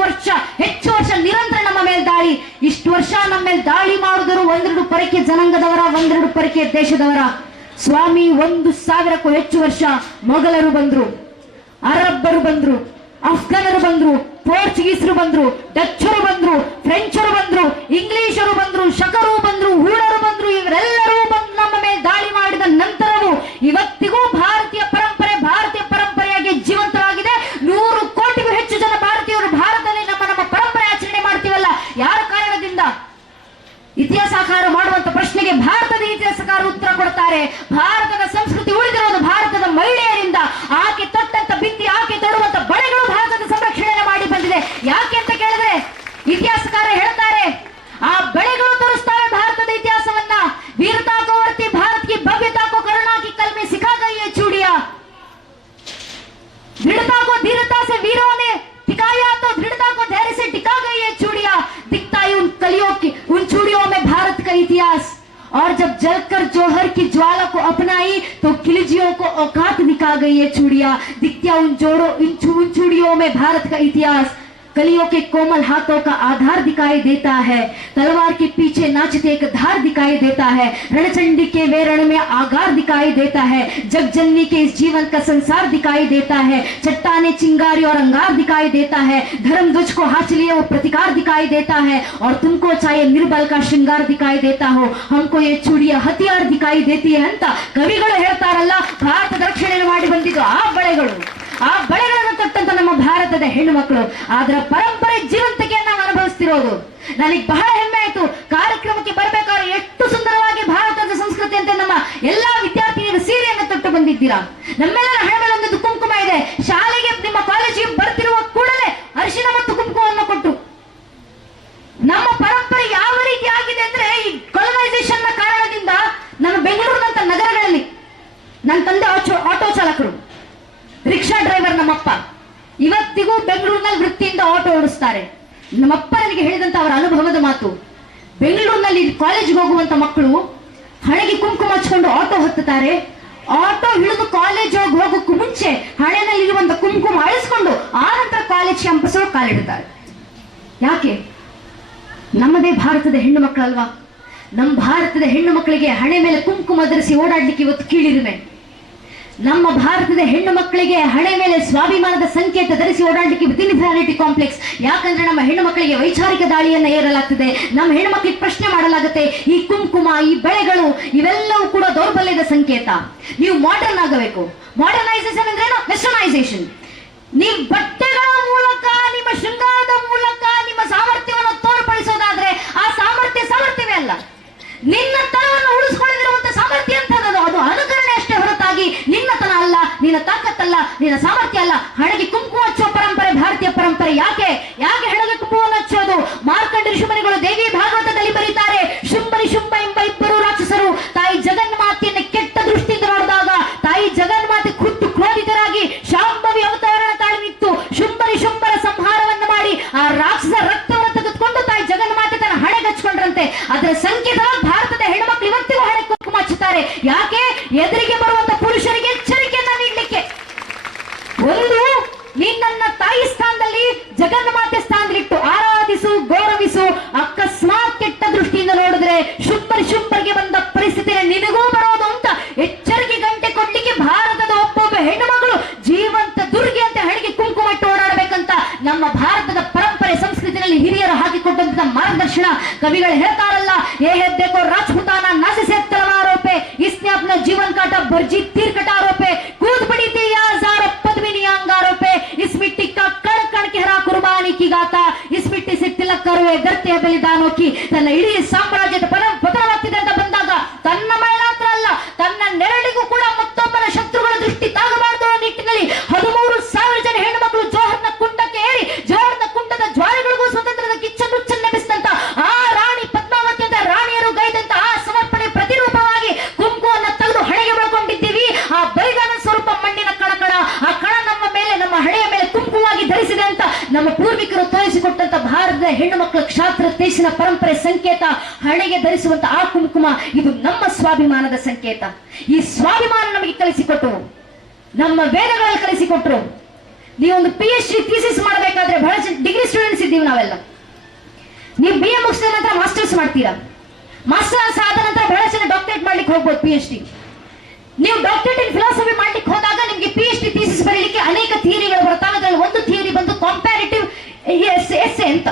ಹೆಚ್ಚು ವರ್ಷ ನಿರಂತರ ನಮ್ಮ ಮೇಲೆ ದಾಳಿ. ಇಷ್ಟು ವರ್ಷ ನಮ್ಮ ಮೇಲೆ ದಾಳಿ ಮಾಡಿದರು ಒಂದೆರಡು ಪರಕೀಯ ಜನಾಂಗದವರ, ಒಂದೆರಡು ಪರಕೀಯ ದೇಶದವರ. ಸ್ವಾಮಿ 1000ಕ್ಕೂ ಹೆಚ್ಚು ವರ್ಷ ಮೊಘಲರು ಬಂದ್ರು, ಅರಬ್ಬರು ಬಂದ್ರು, ಅಫ್ಘಾನರು ಬಂದ್ರು, ಪೋರ್ಚುಗೀಸರು ಬಂದ್ರು, ಡಚ್ಚರು ಬಂದ್ರು, ಫ್ರೆಂಚರು ಬಂದ್ರು, ಇಂಗ್ಲಿಷರು ಬಂದ್ರು, ಶಕರು ಬಂದ್ರು, ಹೂಳರು ಬಂದ್ರು. ಇವರೆಲ್ಲರೂ ಬಂದು ನಮ್ಮ ಮೇಲೆ ದಾಳಿ ಮಾಡಿದ ನಂತರವೂ ಇವತ್ತಿಗೂ ಭಾರತೀಯ ಪರಂಪರೆಯಾಗಿ ಜೀವಂತವಾಗಿದೆ. 100 ಕೋಟಿಗೂ ಹೆಚ್ಚು ಜನ ಭಾರತೀಯರು ಭಾರತದಲ್ಲಿ ನಮ್ಮ ಪರಂಪರೆ ಆಚರಣೆ ಮಾಡ್ತೀವಲ್ಲ, ಯಾರ ಕಾರಣದಿಂದ? ಇತಿಹಾಸಕಾರ ಮಾಡುವಂತ ಪ್ರಶ್ನೆಗೆ ಭಾರತದ ಇತಿಹಾಸಕಾರ ಉತ್ತರ ಕೊಡ್ತಾರೆ. ಭಾರತದ ಸಂಸ್ಕೃತಿ ಉಳಿದಿರೋದು ಭಾರತದ ಮಹಿಳೆಯರಿಂದ. ಆಕೆ ತೊಟ್ಟಂತ ಬಿತ್ತಿ, ಆಕೆ ತೊಡುವಂತ ಬಳೆಗಳು ಭಾರತದ ಸಂರಕ್ಷಣೆ ಮಾಡಿ ಬಂದಿದೆ. ಯಾಕೆ ಅಂತ ಕೇಳಿದ್ರೆ ಇತಿಹಾಸಕಾರ ಹೇಳ್ತಾರೆ, ಆ ಬಳೆಗಳು ತೋರಿಸ್ತಾರೆ ಭಾರತದ ಇತಿಹಾಸವನ್ನ. वीरता को वर्ती भारत की भव्यता को करुणा की कल में सिखा गई है चूड़िया, दृढ़ता को धीरता से वीरों ने टिकाया तो दृढ़ता को धैर्य से टिका गई है चूड़िया. दिखता है उन कलियों की, उन चूड़ियों में भारत का इतिहास. और जब जलकर जौहर की ज्वाला को अपनाई तो खिलजियों को औकात दिखा गई है चूड़िया. दिखता उन चूड़ियों में भारत का इतिहास. कलियों के कोमल हाथों का आधार दिखाई देता है, तलवार के पीछे नाचते एक धार दिखाई देता है, रणचंडी के वेरण में आगार दिखाई देता है, जगजननी के इस जीवन का संसार दिखाई देता है, चट्टाने चिंगारी और अंगार दिखाई देता है, धर्म ध्वज को हाथ लिए वो प्रतिकार दिखाई देता है, और तुमको चाहे निर्बल का श्रृंगार दिखाई देता हो, हमको ये चूड़िया हथियार दिखाई देती है ಅಂತ ಕವಿಗಳು ಹೇಳ್ತಾರಲ್ಲ. ಭಾರತದ ರಕ್ಷಣೆ ಮಾಡಿ ಬಂದಿದ್ದು ಆ ಬಳೆಗಳನ್ನು ತೊಟ್ಟಂತ ನಮ್ಮ ಭಾರತದ ಹೆಣ್ಣು ಮಕ್ಕಳು. ಅದರ ಪರಂಪರೆ ಜೀವಂತಿಕೆಯನ್ನು ನಾವು ಅನುಭವಿಸ್ತಿರೋದು. ನನಗೆ ಬಹಳ ಹೆಮ್ಮೆ ಆಯ್ತು. ಕಾರ್ಯಕ್ರಮಕ್ಕೆ ಬರಬೇಕಾದ್ರೆ ಎಷ್ಟು ಸುಂದರವಾಗಿ ಭಾರತದ ಸಂಸ್ಕೃತಿ ಅಂತ ನಮ್ಮ ಎಲ್ಲಾ ವಿದ್ಯಾರ್ಥಿನಿಯರು ಸೀರೆಯನ್ನು ತೊಟ್ಟು ಬಂದಿದ್ದೀರಾ. ನಮ್ಮೆಲ್ಲರ ಹಣೆಮೇಲೆ ಒಂದು ಕುಂಕುಮ ಇದೆ. ಶಾಲೆಗೆ ನಿಮ್ಮ ಕಾಲೇಜಿಗೆ ಬರ್ತಿರುವ ಕೂಡಲೇ ಅರಿಶಿನ ಮತ್ತು ಕುಂಕುಮವನ್ನು ಕೊಟ್ಟು ನಮ್ಮ ಪರಂಪರೆ ಯಾವ ರೀತಿ ಆಗಿದೆ ಅಂದ್ರೆ ಈ ಕೊಲೊನೈಸೇಷನ್ ನ ಕಾರಣದಿಂದ ನಮ್ಮ ಬೆಂಗಳೂರಿನಂತ ನಗರಗಳಲ್ಲಿ ನನ್ನ ತಂದೆ ಆಟೋ ಚಾಲಕರು, ರಿಕ್ಷಾ ಡ್ರೈವರ್ ನಮ್ಮಪ್ಪ ಇವತ್ತಿಗೂ ಬೆಂಗಳೂರಿನಲ್ಲಿ ವೃತ್ತಿಯಿಂದ ಆಟೋ ಓಡಿಸ್ತಾರೆ. ನಮ್ಮಪ್ಪ ನನಗೆ ಹೇಳಿದಂತ ಅವರ ಅನುಭವದ ಮಾತು, ಬೆಂಗಳೂರಿನಲ್ಲಿ ಕಾಲೇಜ್ಗೆ ಹೋಗುವಂತ ಮಕ್ಕಳು ಹಣೆಗೆ ಕುಂಕುಮ ಹಚ್ಕೊಂಡು ಆಟೋ ಹತ್ತುತ್ತಾರೆ. ಆಟೋ ಹಿಡಿದು ಕಾಲೇಜ್ ಹೋಗೋಕ್ಕೂ ಮುಂಚೆ ಹಣೆಯಲ್ಲಿ ಇರುವಂತ ಕುಂಕುಮ ಅಳಿಸ್ಕೊಂಡು ಆ ನಂತರ ಕಾಲೇಜ್ ಕ್ಯಾಂಪಸ್ ಕಾಲಿಡುತ್ತಾರೆ. ಯಾಕೆ? ನಮ್ಮದೇ ಭಾರತದ ಹೆಣ್ಣು ಮಕ್ಕಳಲ್ವಾ? ನಮ್ಮ ಭಾರತದ ಹೆಣ್ಣು ಮಕ್ಕಳಿಗೆ ಹಣೆ ಮೇಲೆ ಕುಂಕುಮ ಧರಿಸಿ ಓಡಾಡ್ಲಿಕ್ಕೆ ಇವತ್ತು ಕೀಳಿರಿಮೆ. ನಮ್ಮ ಭಾರತದ ಹೆಣ್ಣು ಮಕ್ಕಳಿಗೆ ಹಣೆ ಮೇಲೆ ಸ್ವಾಭಿಮಾನದ ಸಂಕೇತ ಧರಿಸಿ ಓಡಾಡಲಿಕ್ಕೆ ವಿತ್ ಇನ್ಫೀರಿಯಾರಿಟಿ ಕಾಂಪ್ಲೆಕ್ಸ್. ಯಾಕಂದ್ರೆ ನಮ್ಮ ಹೆಣ್ಣು ಮಕ್ಕಳಿಗೆ ವೈಚಾರಿಕ ದಾಳಿಯನ್ನ ಏರಲಾಗ್ತದೆ. ನಮ್ಮ ಹೆಣ್ಣು ಮಕ್ಕಳಿಗೆ ಪ್ರಶ್ನೆ ಮಾಡಲಾಗುತ್ತೆ, ಈ ಕುಂಕುಮ, ಈ ಬೆಳೆಗಳು ಇವೆಲ್ಲವೂ ಕೂಡ ದೌರ್ಬಲ್ಯದ ಸಂಕೇತ. ನೀವು ಮಾಡರ್ನ್ ಆಗಬೇಕು. ಮಾಡರ್ನೈಸೇಷನ್ ಅಂದ್ರೆ ವೆಸ್ಟರ್ನೈಸೇಷನ್. ನೀವು ಬಟ್ಟೆಗಳ ಮೂಲಕ, ನಿಮ್ಮ ಶೃಂಗಾರದ ಮೂಲಕ ನಿಮ್ಮ ಸಾಮರ್ಥ್ಯವನ್ನು ತೋರ್ಪಡಿಸೋದಾದ್ರೆ ಆ ಸಾಮರ್ಥ್ಯವೇ ಅಲ್ಲ. ನಿನ್ನ ತನವನ್ನು ಉಳಿಸ್ಕೊಳ್ಳದಿರುವಂತ ಸಾಮರ್ಥ್ಯ ಅಂತದ್ದು ಅದು ಅನುಕರಣೆ ಅಷ್ಟೇ ಹೊರತಾಗಿ ನಿನ್ನತನ ಅಲ್ಲ, ನಿನ್ನ ತಾಕತ್ತಲ್ಲ, ನಿನ್ನ ಸಾಮರ್ಥ್ಯ ಅಲ್ಲ. ಹಣೆಗೆ ಕುಂಕುಮ ಹಚ್ಚುವ ಪರಂಪರೆ ಭಾರತೀಯ ಪರಂಪರೆ. ಯಾಕೆ ಹಣೆಗೆ ಕುಂಕುಮವನ್ನು ಹಚ್ಚೋದು? ಮಾರ್ಕಂಡ ಋಷಿಮುನಿಗಳು ದೇವಿ ಭಾಗವತದಲ್ಲಿ ಬರೀತಾರೆ, ಶುಂಭ ಎಂಬ 2 ರಾಕ್ಷಸರು ತಾಯಿ ಜಗನ್ಮಾತೆಯನ್ನು ಕೆಟ್ಟ ದೃಷ್ಟಿ ಯಾಕೆ? ಎದುರಿಗೆ ಬರುವಂತ ಪುರುಷರಿಗೆ ಎಚ್ಚರಿಕೆಯನ್ನ ನೀಡಲಿಕ್ಕೆ. ಒಂದು, ನೀನ್ ನನ್ನ ತಾಯಿ ಸ್ಥಾನದಲ್ಲಿ ಜಗನ್ಮಾತೆ ಸ್ಥಾನದಲ್ಲಿಟ್ಟು ಆರಾಧಿಸು, ಗೌರವಿಸು. ಅಕಸ್ಮಾತ್ ಕೆಟ್ಟ ದೃಷ್ಟಿಯಿಂದ ನೋಡಿದ್ರೆ ಶುಂಭರಿಗೆ ಬಂದ ಪರಿಸ್ಥಿತಿ ನಿನಗೂ ಬರೋದು ಅಂತ ಎಚ್ಚರಿಕೆ ಗಂಟೆ ಕೊಡ್ಲಿಕ್ಕೆ ಭಾರತದ ಒಬ್ಬೊಬ್ಬ ಹೆಣ್ಣು ಮಗಳು ಜೀವಂತ ದುರ್ಗೆ ಅಂತ ಹಣಿಗೆ ಕುಂಕುಮ ಇಟ್ಟು ಓಡಾಡಬೇಕಂತ ನಮ್ಮ ಭಾರತದ ಪರಂಪರೆ ಸಂಸ್ಕೃತಿಯಲ್ಲಿ ಹಿರಿಯರು ಹಾಕಿಕೊಟ್ಟಂತ ಮಾರ್ಗದರ್ಶನ. ಕವಿಗಳು ಹೇಳ್ತಾರಲ್ಲ, ಏ ಹೆದ್ದೇಕೋ ರಾಜಪುತಾನ ನಾಸಿ से तलवारों पे इसने अपना जीवन काटा भर्जी तीर कटारों पे कूद पड़ी थी हजारों पद्मिनी अंगारों पे इस मिट्टी का कण कण के हरा कुर्बानी की गाता इस मिट्टी से तिलक करुवे धरती बलिदानों की. ತನ್ನ ಇಡೀ ಸಾಮ್ರಾಜ್ಯದ ಪತನವಾಗ್ತಿದೆ ಅಂತ ಬಂದಾಗ ತನ್ನ ಮೈನಾತ್ರ ಅಲ್ಲ, ತನ್ನ ನೆರಳಿಗೂ ಕೂಡ ಮತ್ತೊಬ್ಬರ ಶತ್ರುಗಳ ದೃಷ್ಟಿ ತಾಗಬಾರದು ಅನ್ನೋ ನಿಟ್ಟಿನಲ್ಲಿ 13,000 ಜನ ಹೆಣ್ಣು ಮಕ್ಕಳು ಜೋಹರ್ನ ಕುಂಡಕ್ಕೆ ಏರಿ ಜೋಹರ್ನ ಕುಂಡದ ಜ್ವಾಲೆಗಳಿಗೂ ಸ್ವತಂತ್ರದ ಕಿಚ್ಚನ್ನು ಚೆನ್ನಬಿಸಿದಂತ ಆ ರಾಣಿ ಪದ್ಮಾವತಿ ಅಂತ ರಾಣಿಯರು ಗೈದಂತ ಆ ಸಮರ್ಪಣೆ ಪ್ರತಿರೂಪವಾಗಿ ಕುಂಕುಮನ್ನ ತೆಗೆದು ಹಣೆಗೆ ಬೆಳ್ಕೊಂಡಿದ್ದೀವಿ. ಆ ಬಲಿದಾನ ಸ್ವರೂಪ ಮಣ್ಣಿನ ಕಣಕಣ, ಆ ಕಣ ನಮ್ಮ ಮೇಲೆ, ನಮ್ಮ ಹಣೆಯ ಮೇಲೆ ಕುಂಕುಮವಾಗಿ ಧರಿಸಿದೆ ಅಂತ ನಮ್ಮ ಪೂರ್ವಿಕರು ತೋರಿಸಿಕೊಟ್ಟಂತ ಭಾರತದ ಹೆಣ್ಣು ಮಕ್ಕಳ ಕ್ಷಾತ್ರ ದೇಶಿನ ಪರಂಪರೆ ಸಂಕೇತ. ಹಣೆಗೆ ಧರಿಸುವಂತ ಆ ಕುಂಕುಮ ಇದು ನಮ್ಮ ಸ್ವಾಭಿಮಾನದ ಸಂಕೇತ. ಈ ಸ್ವಾಭಿಮಾನ ನಮಗೆ ಕಲಿಸಿಕೊಟ್ಟರು, ನಮ್ಮ ವೇದಗಳಲ್ಲಿ ಕಲಿಸಿಕೊಟ್ರು. ನೀವೊಂದು PhD ಥೀಸಿಸ್ ಮಾಡಬೇಕಾದ್ರೆ ಬಹಳ ಡಿಗ್ರಿ ಸ್ಟೂಡೆಂಟ್ಸ್ ಇದ್ದೀವಿ ನಾವೆಲ್ಲ. ನೀವು BA ಮುಗಿಸಿದ ನಂತರ ಮಾಸ್ಟರ್ಸ್ ಮಾಡ್ತೀರಾ, ಮಾಸ್ಟರ್ಸ್ ಆದ ನಂತರ ಬಹಳ ಜನ ಡಾಕ್ಟರೇಟ್ ಮಾಡ್ಲಿಕ್ಕೆ ಹೋಗ್ಬೋದು PhD. ನೀವು ಡಾಕ್ಟರೇಟ್ ಇನ್ ಫಿಲಾಸಫಿ ಮಾಡ್ಲಿಕ್ಕೆ ಹೋದಾಗ ನಿಮ್ಗೆ PhD ಥೀಸಿಸ್ ಬರೀಲಿಕ್ಕೆ ಅನೇಕ ಥಿಯರಿಗಳು ಬರ್ತಾವೆ. ಅದರಲ್ಲಿ ಒಂದು ಥಿಯರಿ ಬಂದು ಕಂಪ್ಯಾರಿಟಿವ್ ಎಸ್ಸೆ ಅಂತ.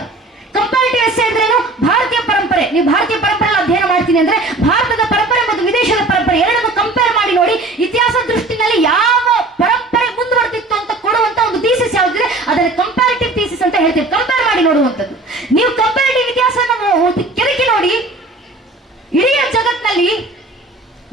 ಕಂಪ್ಯಾರಿಟಿವ್ ಎಸ್ಸೆ ಅಂದ್ರೇನು? ಭಾರತೀಯ ಪರಂಪರೆ. ನೀವು ಭಾರತೀಯ ಪರಂಪರೆ ಅಧ್ಯಯನ ಮಾಡ್ತೀನಿ ಅಂದ್ರೆ ಭಾರತದ ಪರಂಪರೆ ಮತ್ತು ವಿದೇಶದ ಪರಂಪರೆ ಎರಡನ್ನು ಕಂಪೇರ್ ಮಾಡಿ ನೋಡಿ, ಇತಿಹಾಸ ದೃಷ್ಟಿನಲ್ಲಿ ಯಾವ ಪರಂಪರೆ ಮುಂದುವರೆದಿತ್ತು ಅಂತ ಕೊಡುವಂತ ಒಂದು ಥೀಸಿಸ್ ಯಾವುದಿದೆ ಅದನ್ನ ಕಂಪ್ಯಾರಿಟಿವ್ ಥೀಸಿಸ್ ಅಂತ ಹೇಳ್ತೀವಿ. ಕಂಪೇರ್ ಮಾಡಿ ನೋಡುವಂಥದ್ದು. ನೀವು ಕಂಪ್ಯಾರಿಟಿವ್ ಇತಿಹಾಸವನ್ನು ಕೆರಕಿ ನೋಡಿ, ಇಡೀ ಜಗತ್ತಿನಲ್ಲಿ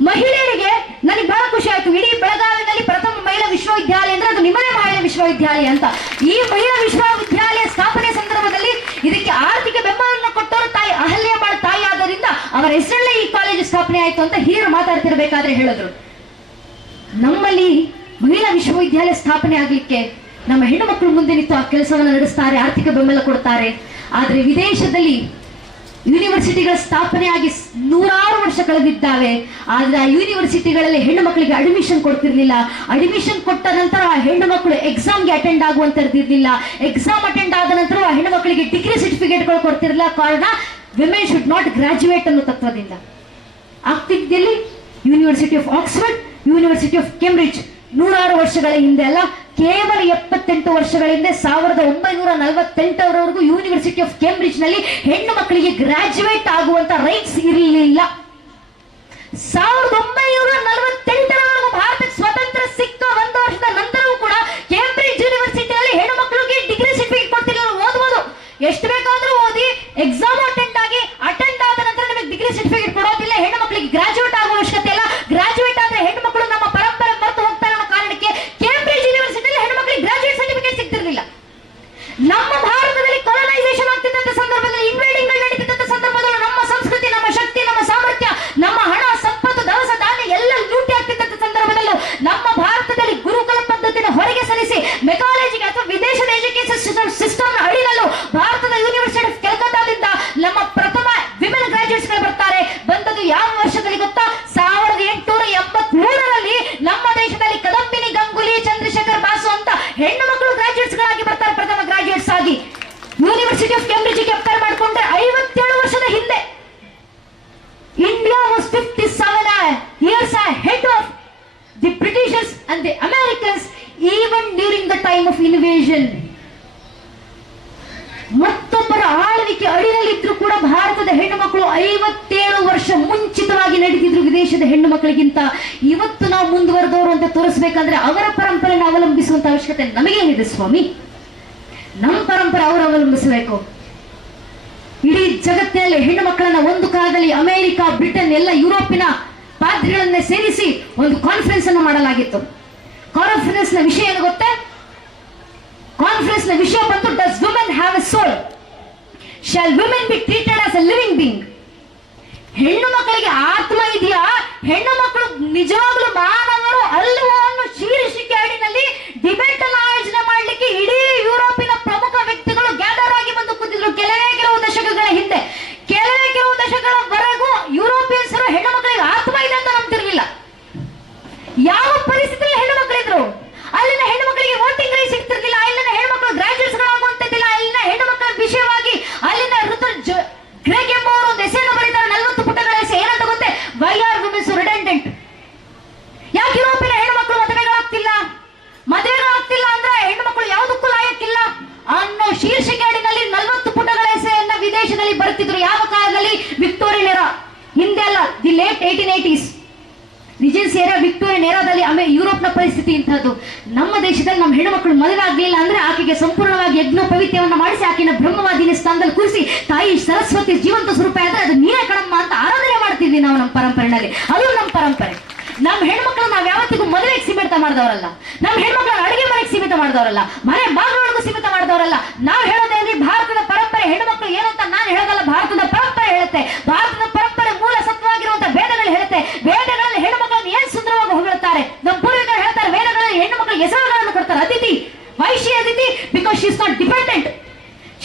ಮಹಿಳೆಯರಿಗೆ ನನಗೆ ಬಹಳ ಖುಷಿ ಆಯ್ತು. ಇಡೀ ಬೆಳಗಾವಿನಲ್ಲಿ ಪ್ರಥಮ ಮಹಿಳಾ ವಿಶ್ವವಿದ್ಯಾಲಯ ಅಂದ್ರೆ ಅದು ನಿಮ್ಮನೆ ಮಹಿಳಾ ವಿಶ್ವವಿದ್ಯಾಲಯ ಅಂತ. ಈ ಮಹಿಳಾ ವಿಶ್ವವಿದ್ಯಾಲಯ ಸ್ಥಾಪನೆ ಸಂದರ್ಭದಲ್ಲಿ ಇದಕ್ಕೆ ಆರ್ಥಿಕ ಬೆಂಬಲವನ್ನು ಕೊಟ್ಟವರು ತಾಯಿ ಅಹಲ್ಯಾಬಾಳ್ ತಾಯಿ ಆದ್ದರಿಂದ ಅವರ ಹೆಸರಲ್ಲೇ ಈ ಕಾಲೇಜು ಸ್ಥಾಪನೆ ಆಯ್ತು ಅಂತ ಹಿರಿಯರು ಮಾತಾಡ್ತಿರ್ಬೇಕಾದ್ರೆ ಹೇಳಿದ್ರು. ನಮ್ಮಲ್ಲಿ ಮಹಿಳಾ ವಿಶ್ವವಿದ್ಯಾಲಯ ಸ್ಥಾಪನೆ ಆಗ್ಲಿಕ್ಕೆ ನಮ್ಮ ಹೆಣ್ಣು ಮಕ್ಕಳು ಮುಂದೆ ನಿಂತು ಆ ಕೆಲಸವನ್ನು ನಡೆಸ್ತಾರೆ, ಆರ್ಥಿಕ ಬೆಂಬಲ ಕೊಡ್ತಾರೆ. ಆದ್ರೆ ವಿದೇಶದಲ್ಲಿ ಯೂನಿವರ್ಸಿಟಿಗಳ ಸ್ಥಾಪನೆಯಾಗಿ 100 ವರ್ಷ ಕಳೆದಿದ್ದಾವೆ. ಆದ್ರೆ ಆ ಯೂನಿವರ್ಸಿಟಿಗಳಲ್ಲಿ ಹೆಣ್ಣು ಮಕ್ಕಳಿಗೆ ಅಡ್ಮಿಷನ್ ಕೊಡ್ತಿರ್ಲಿಲ್ಲ. ಅಡ್ಮಿಷನ್ ಕೊಟ್ಟ ನಂತರ ಆ ಹೆಣ್ಣು ಮಕ್ಕಳು ಎಕ್ಸಾಮ್ಗೆ ಅಟೆಂಡ್ ಆಗುವಂತದ್ದಿರ್ಲಿಲ್ಲ. ಎಕ್ಸಾಮ್ ಅಟೆಂಡ್ ಆದ ನಂತರ ಆ ಹೆಣ್ಣು ಮಕ್ಕಳಿಗೆ ಡಿಗ್ರಿ ಸರ್ಟಿಫಿಕೇಟ್ಗಳು ಕೊಡ್ತಿರ್ಲಿಲ್ಲ. ಕಾರಣ ವಿಮೆನ್ ಶುಡ್ ನಾಟ್ ಗ್ರಾಜುಯೇಟ್ ಅನ್ನೋ ತತ್ವದಿಂದ. ಆಗ್ತಿದ್ದಲ್ಲಿ university of Oxford, university of Cambridge 100 ವರ್ಷಗಳ ಹಿಂದೆ ಅಲ್ಲ, ಕೇವಲ 78 ವರ್ಷಗಳ ಹಿಂದೆ 1948ರವರೆಗೂ ಯೂನಿವರ್ಸಿಟಿ ಆಫ್ ಕೇಂಬ್ರಿಡ್ಜ್ ನಲ್ಲಿ ಹೆಣ್ಣು ಮಕ್ಕಳಿಗೆ ಗ್ರಾಜುಯೇಟ್ ಆಗುವಂತ ರೈಟ್ಸ್ ಇರಲಿಲ್ಲ. 1948ರವರೆಗೂ ಭಾರತಕ್ಕೆ ಸ್ವಾತಂತ್ರ್ಯ ಸಿಕ್ಕ 1 ವರ್ಷದ ನಂತರವೂ ಕೂಡ ಕೇಂಬ್ರಿಡ್ಜ್ ಯೂನಿವರ್ಸಿಟಿಯಲ್ಲಿ ಹೆಣ್ಣು ಮಕ್ಕಳಿಗೆ ಡಿಗ್ರಿ ಸರ್ಟಿಫಿಕೇಟ್ ಕೊಡ್ತಿರಲಿಲ್ಲ. ಓದ್ಬೋದು, ಎಷ್ಟು ಬೇಕಾದ್ರೂ ಓದಿ, ಎಕ್ಸಾಮ್ ಅಟೆಂಡ್ ಆದ ನಂತರ ನಿಮಗೆ ಡಿಗ್ರಿ ಸರ್ಟಿಫಿಕೇಟ್ ಕೊಡೋದಿಲ್ಲ. ಹೆಣ್ಣು ಮಕ್ಕಳಿಗೆ ಗ್ರಾಜುಯೇಟ್ ಆಗುವ ಅವಶ್ಯಕತೆ ಇಲ್ಲ. ಗ್ರಾಜುಯೇಟ್ ಆದ್ರೆ ಹೆಣ್ಣು ಮಕ್ಕಳು ನಮ್ಮ ಪರಂಪರೆ ಮರೆತು ಹೋಗ್ತಾರೆ ಅನ್ನೋ ಕಾರಣಕ್ಕೆ ಕೇಂಬ್ರಿಡ್ಜ್ ಯೂನಿವರ್ಸಿಟಿಯಲ್ಲಿ ಹೆಣ್ಣು ಮಕ್ಕಳಿಗೆ ಗ್ರಾಜುಯೇಟ್ ಸರ್ಟಿಫಿಕೇಟ್ ಸಿಗ್ತಿರ್ಲಿಲ್ಲ. ನಮ್ಮ ಭಾರತದಲ್ಲಿ ಕೊಲೊನೈಸೇಷನ್ ಆಗ್ತಿದ್ದಂತ ಸಂದರ್ಭದಲ್ಲಿ, ಇನ್ವೇಡಿಂಗ್ ನಡೀತಿದ್ದಂತ ಸಂದರ್ಭದಲ್ಲಿ ನಮ್ಮ ಸಂಸ್ಕೃತಿ, ನಮ್ಮ ಶಕ್ತಿ, ನಮ್ಮ ಸಾಮರ್ಥ್ಯ, ನಮ್ಮ ಹಣ, ಸಂಪತ್ತು, ದವಸ ಧಾನ್ಯ ಎಲ್ಲ ಲೂಟಿ ಆಗ್ತಿದ್ದಂತ ಸಂದರ್ಭದಲ್ಲೂ ನಮ್ಮ ಭಾರತದಲ್ಲಿ ಗುರುಕುಲ ಪದ್ಧತಿನ ಹೊರಗೆ ಸರಿಸಿ ಮೆಕಾಲಜಿಗೆ ಅಥವಾ ವಿದೇಶದ ಎಜುಕೇಶನ್ ಸಿಸ್ಟಮ್ ಅಡಿನಲ್ಲೂ ಭಾರತದ ಯೂನಿವರ್ಸಿಟಿ ಆಫ್ ಕಲ್ಕತ್ತಾದಿಂದ ನಮ್ಮ ಪ್ರಥಮ ವಿಮೆನ್ ಗ್ರಾಜುಯೇಟ್ಸ್ ಗಳು ಬರ್ತಾರೆ. ಬಂದದ್ದು ಯಾವ ವರ್ಷದಲ್ಲಿ ಗೊತ್ತಾ? 1883ರಲ್ಲಿ ನಮ್ಮ ದೇಶದಲ್ಲಿ ಕದಂಬಿನಿ ಗಂಗೂಲಿ, ಚಂದ್ರಶೇಖರ್ ಬಾಸು ಅಂತ ಹೆಣ್ಣು ಮಕ್ಕಳು ಗ್ರಾಜುಯೇಟ್ಸ್ ಗಳಾಗಿ ಬರ್ತಾರೆ. ಪ್ರಥಮ ಗ್ರಾಜುಯೇಟ್ಸ್ ಆಗಿ ಯೂನಿವರ್ಸಿಟಿ ಆಫ್ ಕೇಂಬ್ರಿಡ್ಜ್ ಕಂಪೇರ್ ಮಾಡಿಕೊಂಡ್ರೆ 57 ವರ್ಷದ ಹಿಂದೆ India was 57 years ahead of the Britishers and the Americans even during the time of invasion. ಮತ್ತೊಬ್ಬರ ಆಳ್ವಿಕೆ ಅಡಿನಲ್ಲಿದ್ರು ಕೂಡ ಭಾರತದ ಹೆಣ್ಣು ಮಕ್ಕಳು 57 ವರ್ಷ ಮುಂಚಿತವಾಗಿ ನಡೆದಿದ್ರು ವಿದೇಶದ ಹೆಣ್ಣು ಮಕ್ಕಳಿಗಿಂತ. ಇವತ್ತು ನಾವು ಮುಂದುವರೆದವರು ಅಂತ ತೋರಿಸ್ಬೇಕಂದ್ರೆ ಅವರ ಪರಂಪರೆಯನ್ನು ಅವಲಂಬಿಸುವಂತ ಅವಶ್ಯಕತೆ ನಮಗೇನಿದೆ ಸ್ವಾಮಿ? ನಮ್ಮ ಪರಂಪರೆ ಅವರು ಅವಲಂಬಿಸಬೇಕು. ಇಡೀ ಜಗತ್ತಿನಲ್ಲಿ ಹೆಣ್ಣು ಮಕ್ಕಳನ್ನ ಒಂದು ಕಾಲದಲ್ಲಿ ಅಮೆರಿಕ, ಬ್ರಿಟನ್ ಎಲ್ಲ ಯುರೋಪಿನ ಪಾದ್ರಿಗಳನ್ನೇ ಸೇರಿಸಿ ಒಂದು ಕಾನ್ಫರೆನ್ಸ್ ಅನ್ನು ಮಾಡಲಾಗಿತ್ತು. ಕಾನ್ಫರೆನ್ಸ್ ನ ವಿಷಯ ಏನು ಗೊತ್ತೇ? ಕಾನ್ಫರೆನ್ಸ್ ನ ವಿಷಯ ಬಂತು, does women have a soul? Shall women be treated as a living being? ಹೆಣ್ಣು ಮಕ್ಕಳಿಗೆ ಆತ್ಮ ಇದೆಯಾ? ಹೆಣ್ಣು ಮಕ್ಕಳು ನಿಜವಾಗ್ಲೂ ಮಾನವರು ಅಲ್ವೋ ಅನ್ನೋ ಶೀರ್ಷಿಕೆ ಅಡಿನಲ್ಲಿ ಡಿಬೇಟ್ ಅನ್ನು ಆಯೋಜನೆ ಮಾಡಲಿಕ್ಕೆ ಇಡೀ ಯುರೋಪಿನ ಪ್ರಮುಖ ವ್ಯಕ್ತಿಗಳು ಗ್ಯಾದರ್ ಆಗಿ ಬಂದು ಕೂತಿದ್ರು. ಕೆಲವು ದಶಕಗಳ ಹಿಂದೆ, ಕೆಲವು ದಶಕಗಳವರೆಗೂ ಯುರೋಪಿಯನ್ಸರು ಹೆಣ್ಣು ಮಕ್ಕಳಿಗೆ ಆತ್ಮ ಇದೆ ಅಂತ ನಂಬ್ತಿರ್ಲಿಲ್ಲ. 1880s ರಿಜೆನ್ಸಿ ಏರಾ, ವಿಕ್ಟೋರಿಯನ್ ಏರಾದಲ್ಲಿ ಯುರೋಪ್ನ ಪರಿಸ್ಥಿತಿ ಇಂಥದ್ದು. ನಮ್ಮ ದೇಶದಲ್ಲಿ ನಮ್ಮ ಹೆಣ್ಣುಮಕ್ಕಳು ಮದುವೆ ಆಗ್ಲಿಲ್ಲ ಅಂದ್ರೆ ಆಕೆಗೆ ಸಂಪೂರ್ಣವಾಗಿ ಯಜ್ಞೋಪವೀತ್ಯವನ್ನ ಮಾಡಿಸಿ ಆಕೆನ ಬ್ರಹ್ಮವಾದಿನಿ ಸ್ಥಾನದಲ್ಲಿ ಕೂರಿಸಿ ತಾಯಿ ಸರಸ್ವತಿ ಜೀವಂತ ಸ್ವರೂಪ ಆದ್ರೆ ಅದು ನೀನೇ ಕಣಮ್ಮ ಅಂತ ಆರಾಧನೆ ಮಾಡ್ತಿದ್ವಿ ನಾವು ನಮ್ಮ ಪರಂಪರೆಯಲ್ಲಿ. ಅದು ನಮ್ಮ ಪರಂಪರೆ. ನಮ್ಮ ಹೆಣ್ಮಕ್ಳು ನಾವ್ ಯಾವತ್ತಿಗೂ ಮದುವೆಗೆ ಸೀಮಿತ ಮಾಡಿದವರಲ್ಲ, ನಮ್ಮ ಹೆಣ್ಮಕ್ಳನ್ನ ಅಡುಗೆ ಮನೆಗೆ ಸೀಮಿತ ಮಾಡಿದವರಲ್ಲ, ಮನೆ ಬಾಗಿಲೊಳಗೂ ಸೀಮಿತ ಮಾಡಿದವರಲ್ಲ. ನಾವು ಹೇಳೋದೇನ್ರಿ, ಭಾರತದ ಪರಂಪರೆ ಹೆಣ್ಮಕ್ಳು ಏನು ಅಂತ ನಾನು ಹೇಳೋದಲ್ಲ, ಭಾರತದ ಪರಂಪರೆ ಹೇಳುತ್ತೆ. ಭಾರತದ ಪರಂಪರೆ ಮೂಲ ಸತ್ವವಾಗಿರುವಂತಹ ವೇದಗಳು ಹೇಳುತ್ತೆ. ವೇದಗಳಲ್ಲಿ ಹೆಣ್ಣುಮಕ್ಕಳನ್ನು ಏನ್ ಸುಂದರವಾಗಿ ಹೊಗಳುತ್ತಾರೆ. ನಮ್ಮ ಪೂರ್ವಿಕರು ಹೇಳ್ತಾರೆ, ವೇದಗಳಲ್ಲಿ ಹೆಣ್ಣು ಮಕ್ಕಳು ಹೆಸರುಗಳನ್ನು ಕೊಡ್ತಾರೆ. Aditi, why she Aditi because she is not dependent.